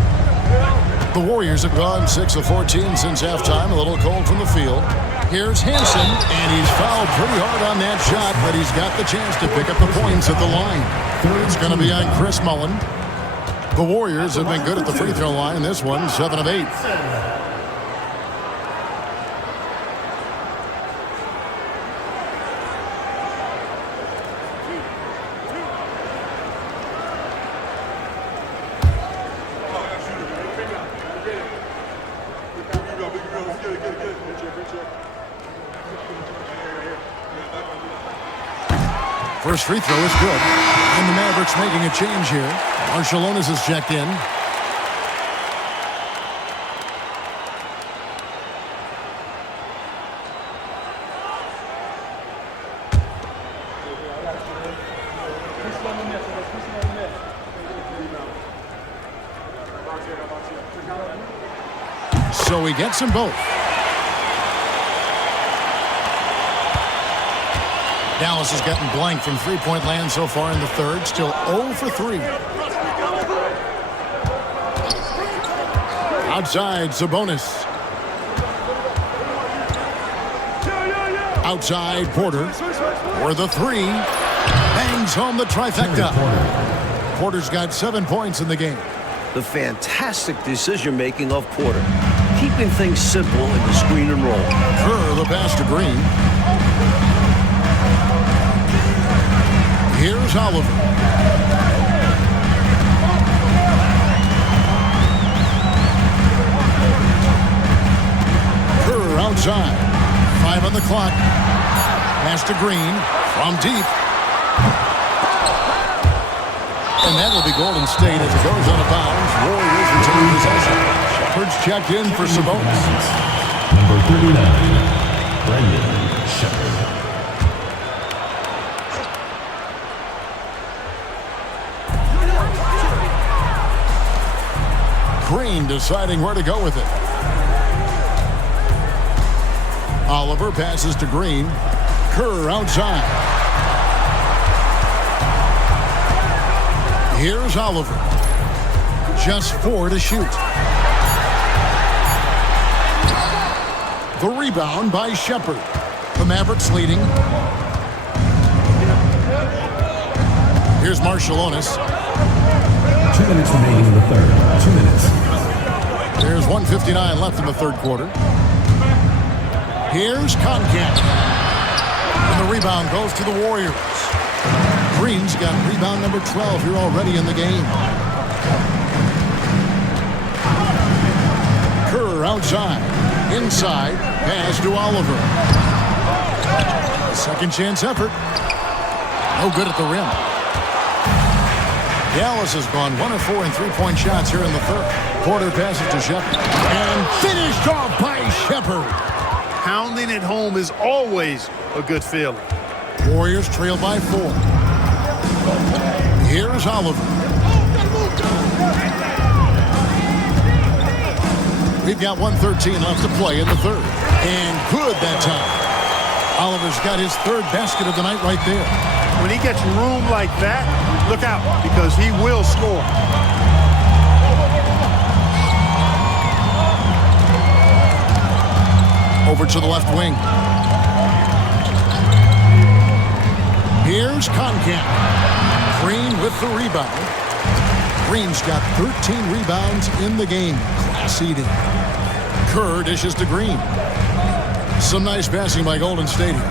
The Warriors have gone 6 of 14 since halftime. A little cold from the field. Here's Hanson, and he's fouled pretty hard on that shot, but he's got the chance to pick up the points at the line. It's going to be on Chris Mullen. The Warriors have been good at the free throw line. This one, 7 of 8. First free throw is good. And the Mavericks making a change here. Marshallonis is checked in. So he gets them both. Dallas has gotten blank from three-point land so far in the third. Still 0 for 3. Outside, Sabonis. Outside, Porter. For the three. Bangs home the trifecta. Porter's got 7 points in the game. The fantastic decision-making of Porter. Keeping things simple in the screen and roll. Kerr, the pass to Green. Here's Oliver. Kerr outside. 5 on the clock. Pass to Green from deep. And that'll be Golden State as it goes out of bounds. Warriors retain possession. Shepard's checked in for Sabonis. Number 39, Brendan Shepard. Green deciding where to go with it. Oliver passes to Green. Kerr outside. Here's Oliver. Just 4 to shoot. The rebound by Shepard. The Mavericks leading. Here's Marshallonis. 2 minutes remaining in the third. 2 minutes. There's 1:59 left in the third quarter. Here's Concat. And the rebound goes to the Warriors. Green's got rebound number 12 here already in the game. Kerr outside. Inside. Pass to Oliver. A second chance effort. No good at the rim. Dallas has gone 1 of 4 in three-point shots here in the third. Porter passes to Shepard. And finished off by Shepard. Pounding it home is always a good feeling. Warriors trail by 4. Here's Oliver. We've got 1:13 left to play in the third. And good that time. Oliver's got his third basket of the night right there. When he gets room like that, look out, because he will score. Over to the left wing. Here's Concat. Green with the rebound. Green's got 13 rebounds in the game. Class eating. Kerr dishes to Green. Some nice passing by Golden State here.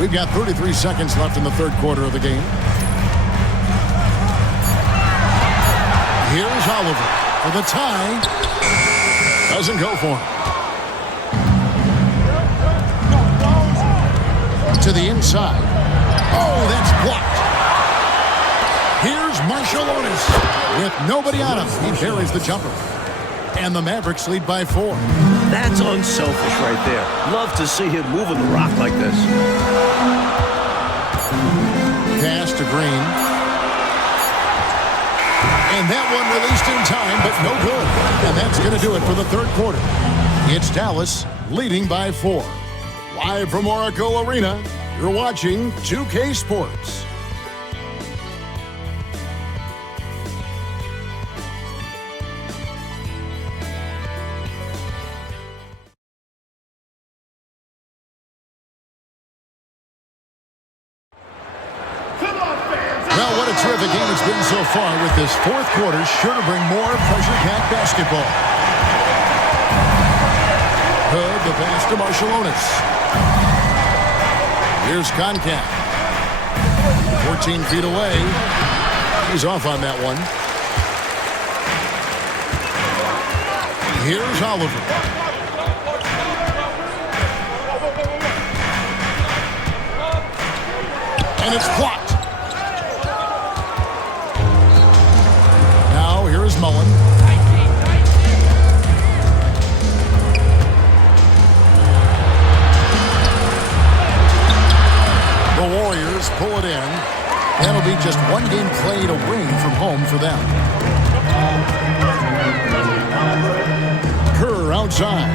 We've got 33 seconds left in the third quarter of the game. Here's Oliver for the tie. Doesn't go for him. To the inside. Oh, that's blocked. Here's Marshallonis. With nobody on him, he buries the jumper. And the Mavericks lead by 4. That's unselfish right there. Love to see him moving the rock like this. Pass to Green. And that one released in time, but no good. And that's going to do it for the third quarter. It's Dallas leading by 4. Live from Oracle Arena, you're watching 2K Sports. Well, what a terrific game it's been so far, with this fourth quarter sure to bring more pressure-packed basketball. Hood, the pass to Marshallonis. Here's Concat. 14 feet away. He's off on that one. Here's Oliver. And it's blocked. Now here is Mullen. The Warriors pull it in. That'll be just one game played away from home for them. Kerr outside.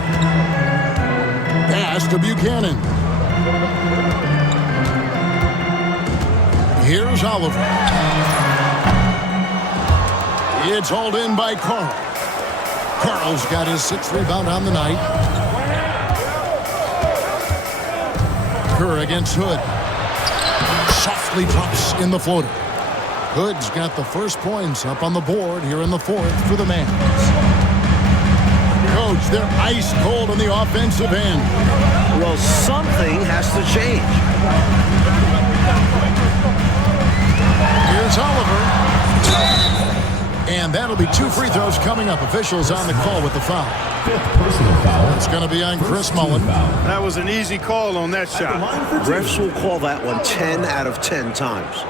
Pass to Buchanan. Here's Oliver. It's hauled in by Carl. Carl's got his 6th rebound on the night. Kerr against Hood. Softly drops in the floater. Hood's got the first points up on the board here in the 4th for the Mavs. Coach, they're ice cold on the offensive end. Well, something has to change. Here's Oliver. And that'll be 2 free throws coming up. Officials on the call with the foul. 5th personal foul. It's going to be on Chris Mullen. That was an easy call on that shot. Refs will call that one 10 out of 10 times.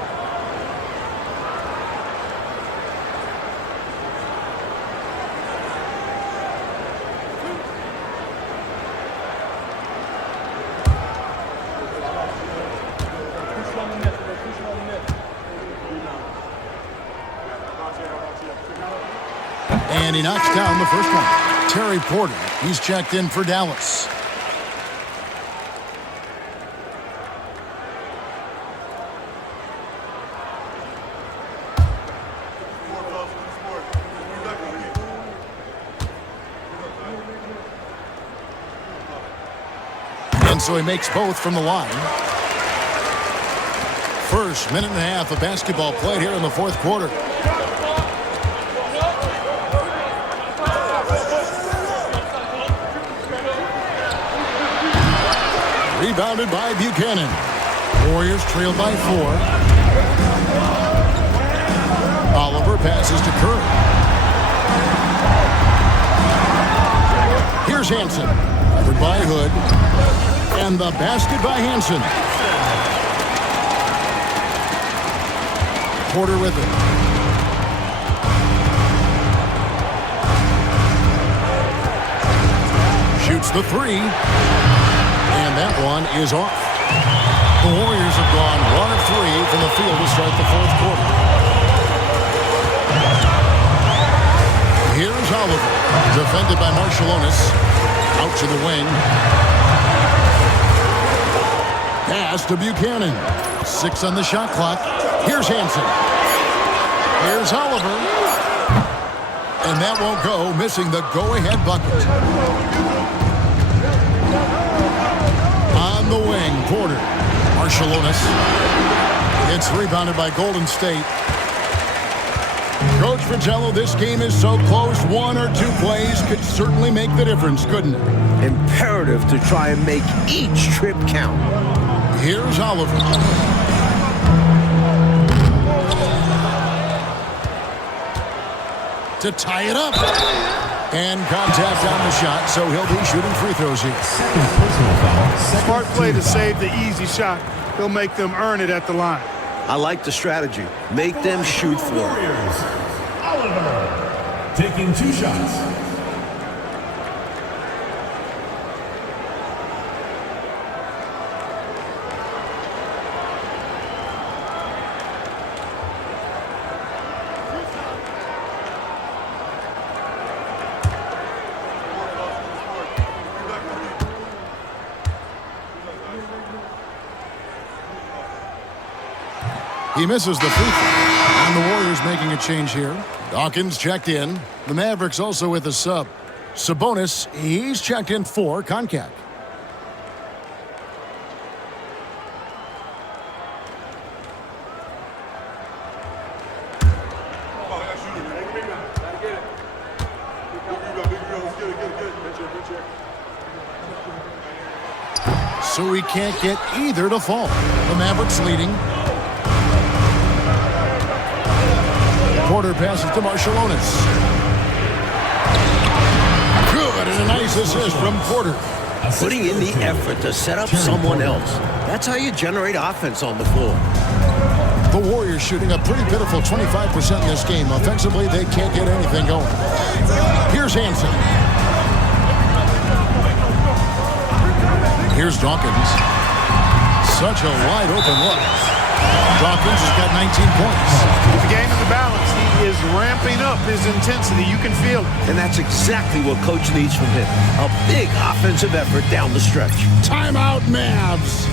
And he knocks down the first one. Terry Porter, he's checked in for Dallas. And so he makes both from the line. First minute and a half of basketball played here in the 4th quarter. Rebounded by Buchanan. Warriors trail by 4. Oliver passes to Kerr. Here's Hansen. Covered by Hood. And the basket by Hansen. Porter with it. Shoots the 3. And that one is off. The Warriors have gone 1 of 3 from the field to start the 4th quarter. Here's Oliver, defended by Marshallonis. Out to the wing. Pass to Buchanan. 6 on the shot clock. Here's Hansen. Here's Oliver. And that won't go, missing the go-ahead bucket. On the wing, Porter. Marshallonis. It's rebounded by Golden State. Coach Fratello, this game is so close. 1 or 2 plays could certainly make the difference, couldn't it? Imperative to try and make each trip count. Here's Oliver. To tie it up. And contact on the shot, so he'll be shooting free throws here. 2nd personal foul. Smart play to save the easy shot. He'll make them earn it at the line. I like the strategy. Make them shoot for it. Warriors. Oliver. Taking 2 shots. He misses the free throw. And the Warriors making a change here. Dawkins checked in. The Mavericks also with a sub. Sabonis, he's checked in for Koncak. So he can't get either to fall. The Mavericks leading. Porter passes to Marshallonis. assist from Porter. Putting in the effort to set up someone else. That's how you generate offense on the floor. The Warriors shooting a pretty pitiful 25% in this game. Offensively, they can't get anything going. Here's Hansen. Here's Dawkins. Such a wide open look. Dawkins has got 19 points. With the game in the balance, he is ramping up his intensity. You can feel it. And that's exactly what Coach needs from him. A big offensive effort down the stretch. Timeout, Mavs.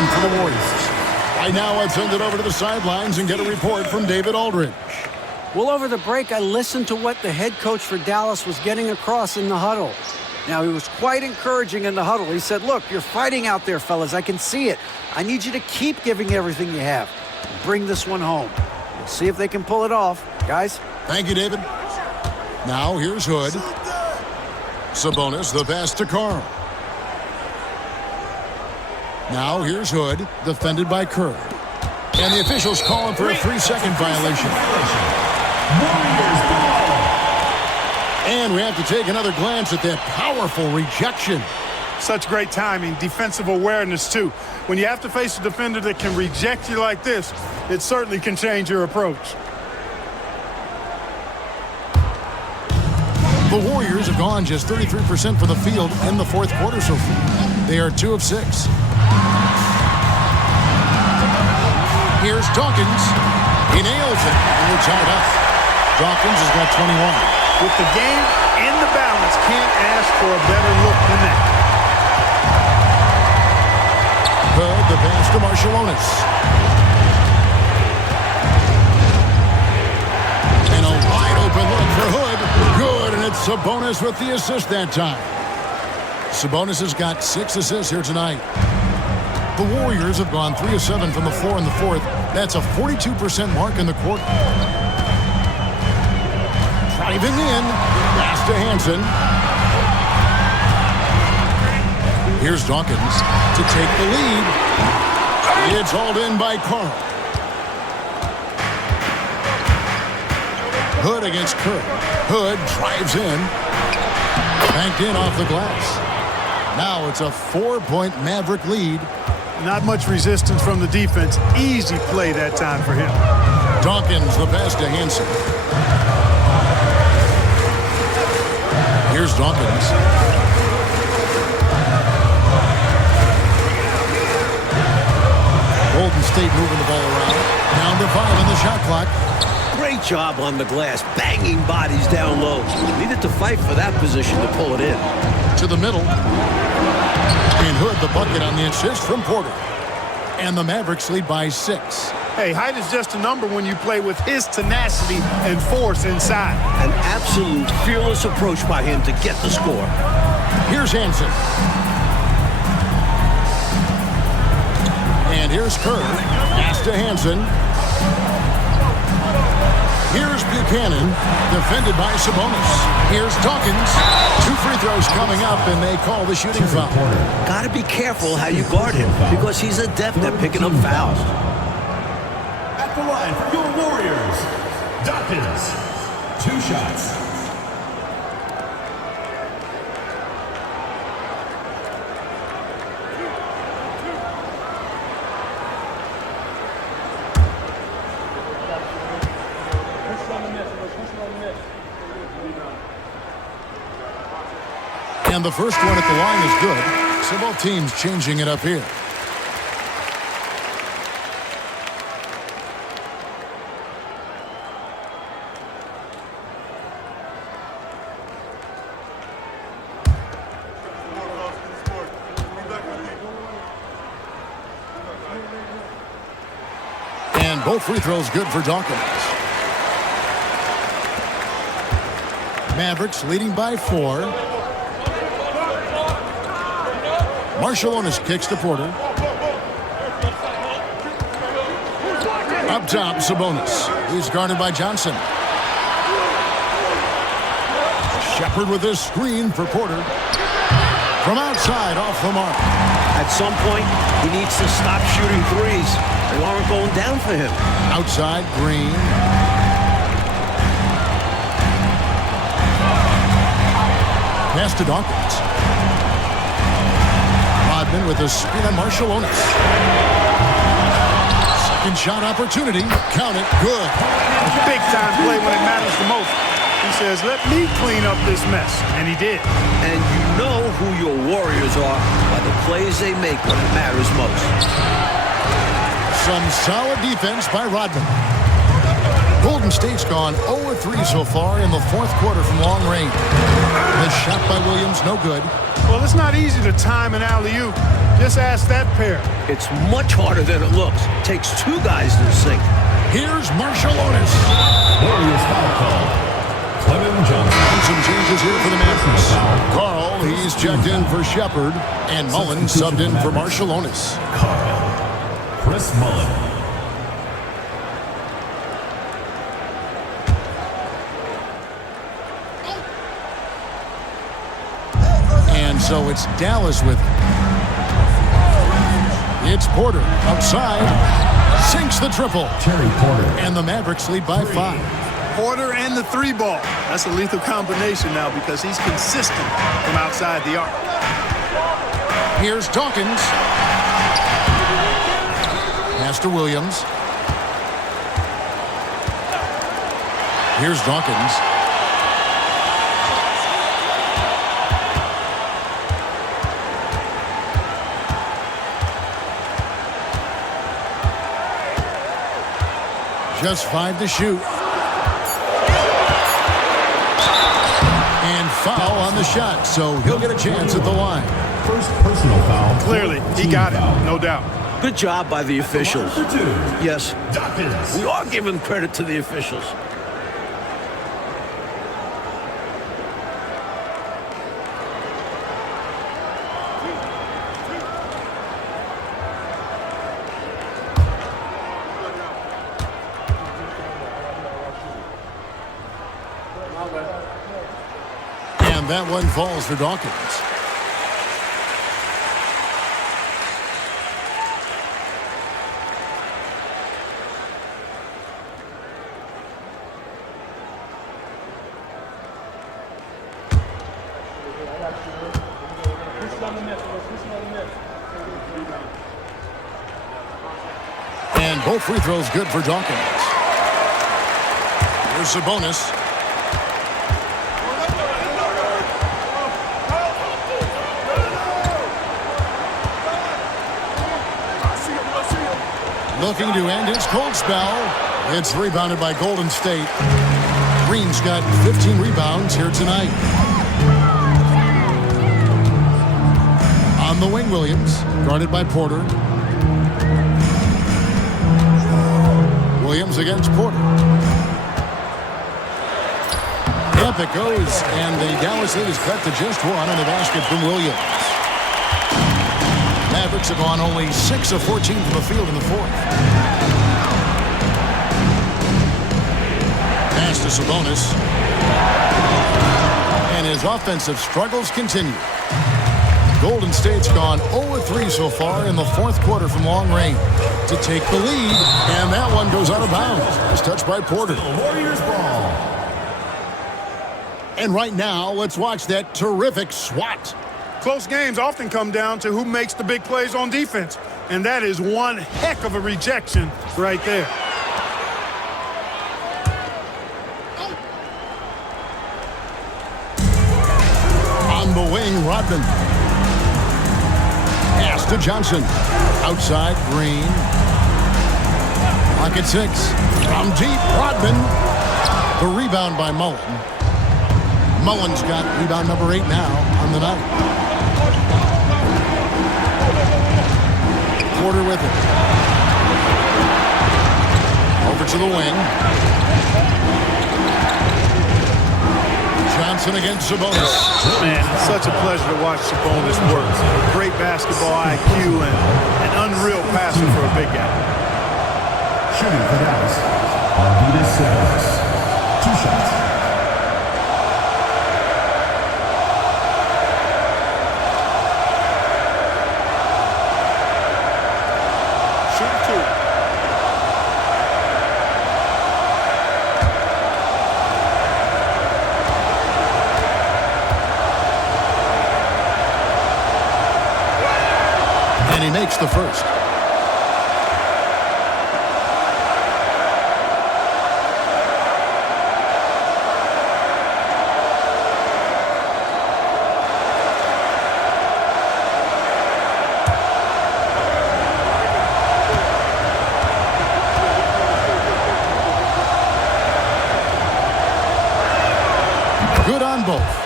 For the Warriors. Right now, I've sent it over to the sidelines and get a report from David Aldridge. Well, over the break, I listened to what the head coach for Dallas was getting across in the huddle. Now, he was quite encouraging in the huddle. He said, look, you're fighting out there, fellas. I can see it. I need you to keep giving everything you have. Bring this one home. We'll see if they can pull it off. Guys? Thank you, David. Now, here's Hood. Sabonis, the pass to Carl. Now, here's Hood, defended by Kerr. And the officials calling for a 3-second violation. And we have to take another glance at that powerful rejection. Such great timing, defensive awareness, too. When you have to face a defender that can reject you like this, it certainly can change your approach. The Warriors have gone just 33% from the field in the fourth quarter so far. They are 2 of 6. Here's Dawkins. He nails it, and we're tied up. Dawkins has got 21. With the game in the balance, can't ask for a better look than that. Hood, the pass to Marciulionis. And a wide open look for Hood. Good, and it's Sabonis with the assist that time. Sabonis has got 6 assists here tonight. The Warriors have gone 3 of 7 from the floor in the fourth. That's a 42% mark in the quarter. Driving in, pass to Hansen. Here's Dawkins to take the lead. It's hauled in by Carl. Hood against Kerr. Hood drives in. Banked in off the glass. Now it's a 4-point Maverick lead. Not much resistance from the defense. Easy play that time for him. Dawkins, the pass to Hansen. Here's Dawkins. Golden State moving the ball around. Down to 5 on the shot clock. Great job on the glass, banging bodies down low. Needed to fight for that position to pull it in. To the middle. And Hood the bucket on the assist from Porter. And the Mavericks lead by 6. Hey, height is just a number when you play with his tenacity and force inside. An absolute fearless approach by him to get the score. Here's Hansen. And And here's Kerr. Pass to Hansen. Here's Buchanan, defended by Sabonis. Here's Dawkins. 2 free throws coming up, and they call the shooting foul. Got to be careful how you guard him because he's adept at picking up fouls. At the line for your Warriors, Dawkins. 2 shots. And the first one at the line is good. So both teams changing it up here. And both free throws good for Dawkins. Mavericks leading by 4. Marciulionis kicks to Porter. Up top, Sabonis. He's guarded by Johnson. Shepard with his screen for Porter. From outside, off the mark. At some point, he needs to stop shooting threes. They aren't going down for him. Outside, Green. Pass to Dawkins. Rodman with a screen on Marciulionis. Second shot opportunity. Count it. Good. Big time play when it matters the most. He says, let me clean up this mess. And he did. And you know who your Warriors are by the plays they make when it matters most. Some solid defense by Rodman. Golden State's gone 0-3 so far in the 4th quarter from long range. The shot by Williams, no good. Well, it's not easy to time an alley-oop. Just ask that pair. It's much harder than it looks. Takes 2 guys to sink. Here's Marciulionis. Warriors foul call. Clement Johnson. Some changes here for the Mavericks. Carl, he's checked in for Shepard, and Mullen subbed in for Marciulionis. Carl. Chris Mullen. And so it's Dallas with him. It's Porter outside. Sinks the triple. Terry Porter. And the Mavericks lead by 5. Porter and the 3-ball. That's a lethal combination now because he's consistent from outside the arc. Here's Dawkins. Pass to Williams. Here's Dawkins. Just 5 to shoot. And foul on the shot, so he'll get a chance at the line. First personal foul. Clearly, he got it, no doubt. Good job by the officials. Number 2. Yes, Dawkins. we are giving credit to the officials. And that one falls for Dawkins. And both free throws good for Dawkins. Here's Sabonis. Looking to end his cold spell. It's rebounded by Golden State. Green's got 15 rebounds here tonight. On the wing, Williams, guarded by Porter. Williams against Porter. Up it goes, and the Dallas lead is cut to just 1 on the basket from Williams. Mavericks have gone only 6 of 14 from the field in the fourth. Pass to Sabonis. And his offensive struggles continue. Golden State's gone 0-3 so far in the fourth quarter from long range to take the lead, and that one goes out of bounds. It's touched by Porter. Warriors ball. And right now, let's watch that terrific swat. Close games often come down to who makes the big plays on defense, and that is one heck of a rejection right there. On the wing, Rodman. Pass to Johnson. Outside, Green. Clock at 6. From deep, Rodman. The rebound by Mullen. Mullen's got rebound number 8 now on the night. Porter with it. Over to the wing. Johnson against Sabonis. Man, it's such a pleasure to watch Sabonis work. Great basketball IQ and an unreal passer for a big guy. Shooting for Dallas. Arvidas Sabonis. 2 shots. And he makes the first. Good on both.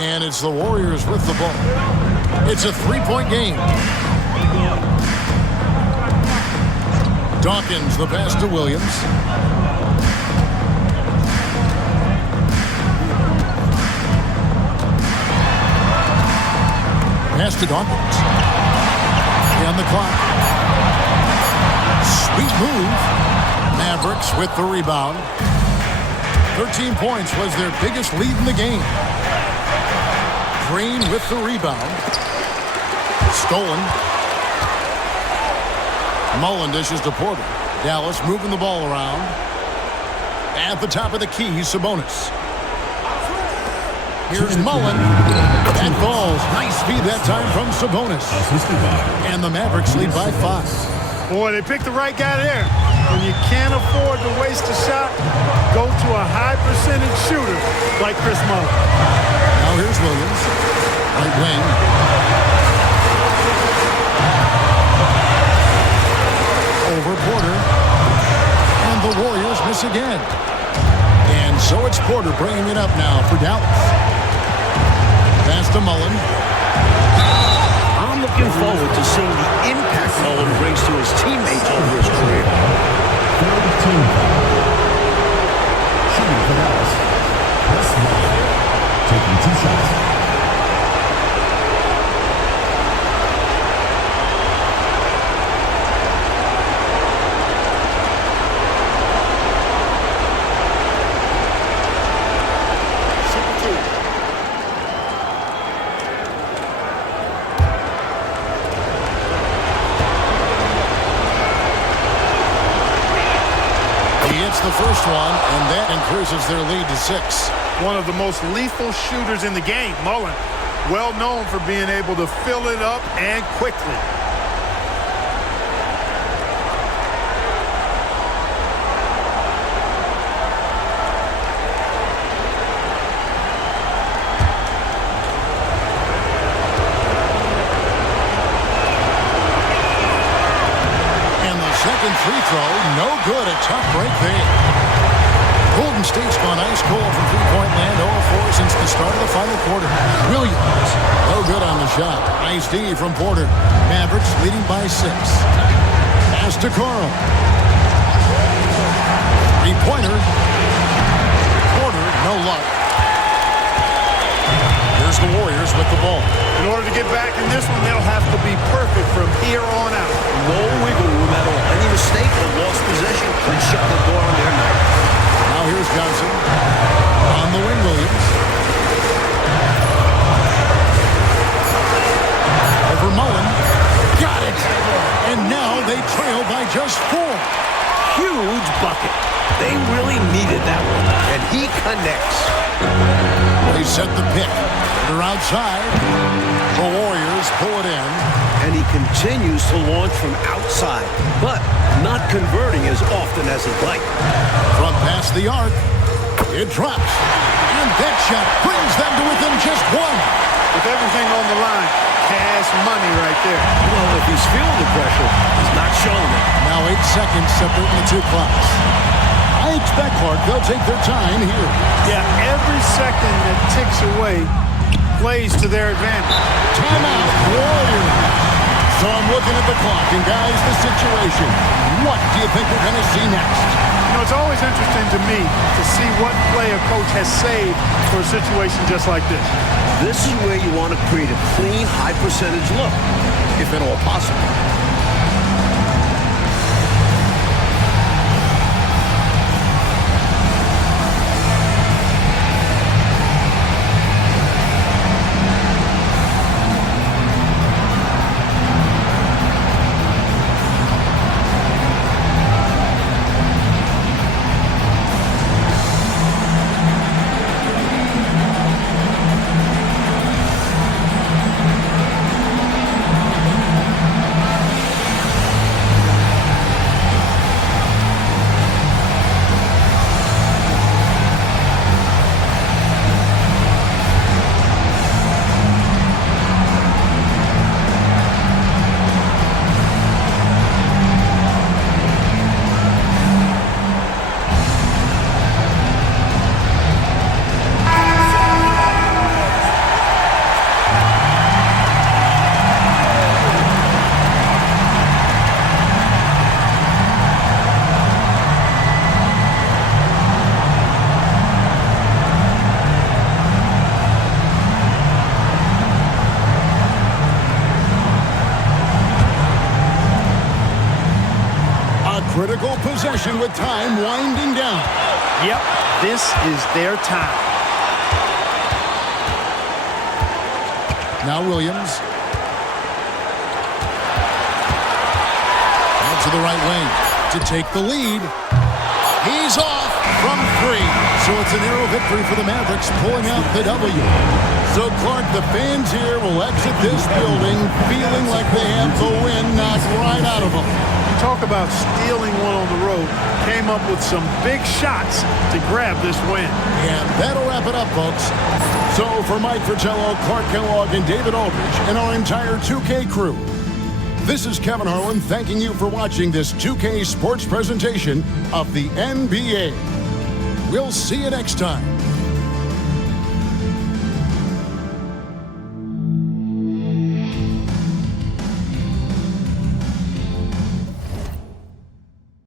And it's the Warriors with the ball. It's a 3-point game. Dawkins, the pass to Williams. Pass to Dawkins. On the clock. Sweet move. Mavericks with the rebound. 13 points was their biggest lead in the game. Green with the rebound. Stolen. Mullen dishes to Porter. Dallas moving the ball around. At the top of the key, Sabonis. Here's Mullen. That falls. Nice feed that time from Sabonis. And the Mavericks lead by 5. Boy, they picked the right guy there. When you can't afford to waste a shot, go to a high-percentage shooter like Chris Mullen. Now here's Williams. Right wing. Over Porter. And the Warriors miss again. And so it's Porter bringing it up now for Dallas. Pass to Mullen. I'm looking forward to seeing the impact Mullen brings to his teammates over his career. Third team foul. Shooting for Dallas. Chris Mullen. Taking 2 shots. The first one, and that increases their lead to 6. One of the most lethal shooters in the game, Mullen. Well known for being able to fill it up and quickly. Second free throw, no good. A tough break there. Golden State's gone ice cold from three-point land, 0-4 since the start of the final quarter. Williams, no good on the shot. Nice D from Porter. Mavericks leading by 6. Pass to Carl. Three-pointer. Porter, no luck. Here's the Warriors with the ball. In order to get back in this one, they'll have to be perfect from here on out. No wiggle room at all. Any mistake or lost possession could shut the door on their night. Now here's Johnson. On the wing, Williams. Over Mullen. Got it. And now they trail by just 4. Huge bucket. They really needed that one. And he connects. They set the pick. They're outside. The Warriors pull it in. And he continues to launch from outside, but not converting as often as he'd like. From past the arc. It drops. And that shot brings them to within just 1. With everything on the line, cash money right there. Well, if he's feeling the pressure, he's not showing it. Now 8 seconds separating the two clocks. I expect, Clark, they'll take their time here. Yeah, every second that ticks away plays to their advantage. Timeout, Warriors. So I'm looking at the clock, and guys, the situation. What do you think we're going to see next? You know, it's always interesting to me to see what play a coach has saved for a situation just like this. This is where you want to create a clean, high-percentage look, if at all possible. Critical possession with time winding down. Yep, this is their time. Now Williams. Out to the right wing to take the lead. He's off from 3. So it's a narrow victory for the Mavericks, pulling out the W. So, Clark, the fans here will exit this building feeling like they have the wind knocked right out of them. Talk about stealing one on the road. Came up with some big shots to grab this win. And that'll wrap it up, folks. So for Mike Fratello, Clark Kellogg, and David Aldridge, and our entire 2K crew, this is Kevin Harlan thanking you for watching this 2K Sports presentation of the NBA. We'll see you next time.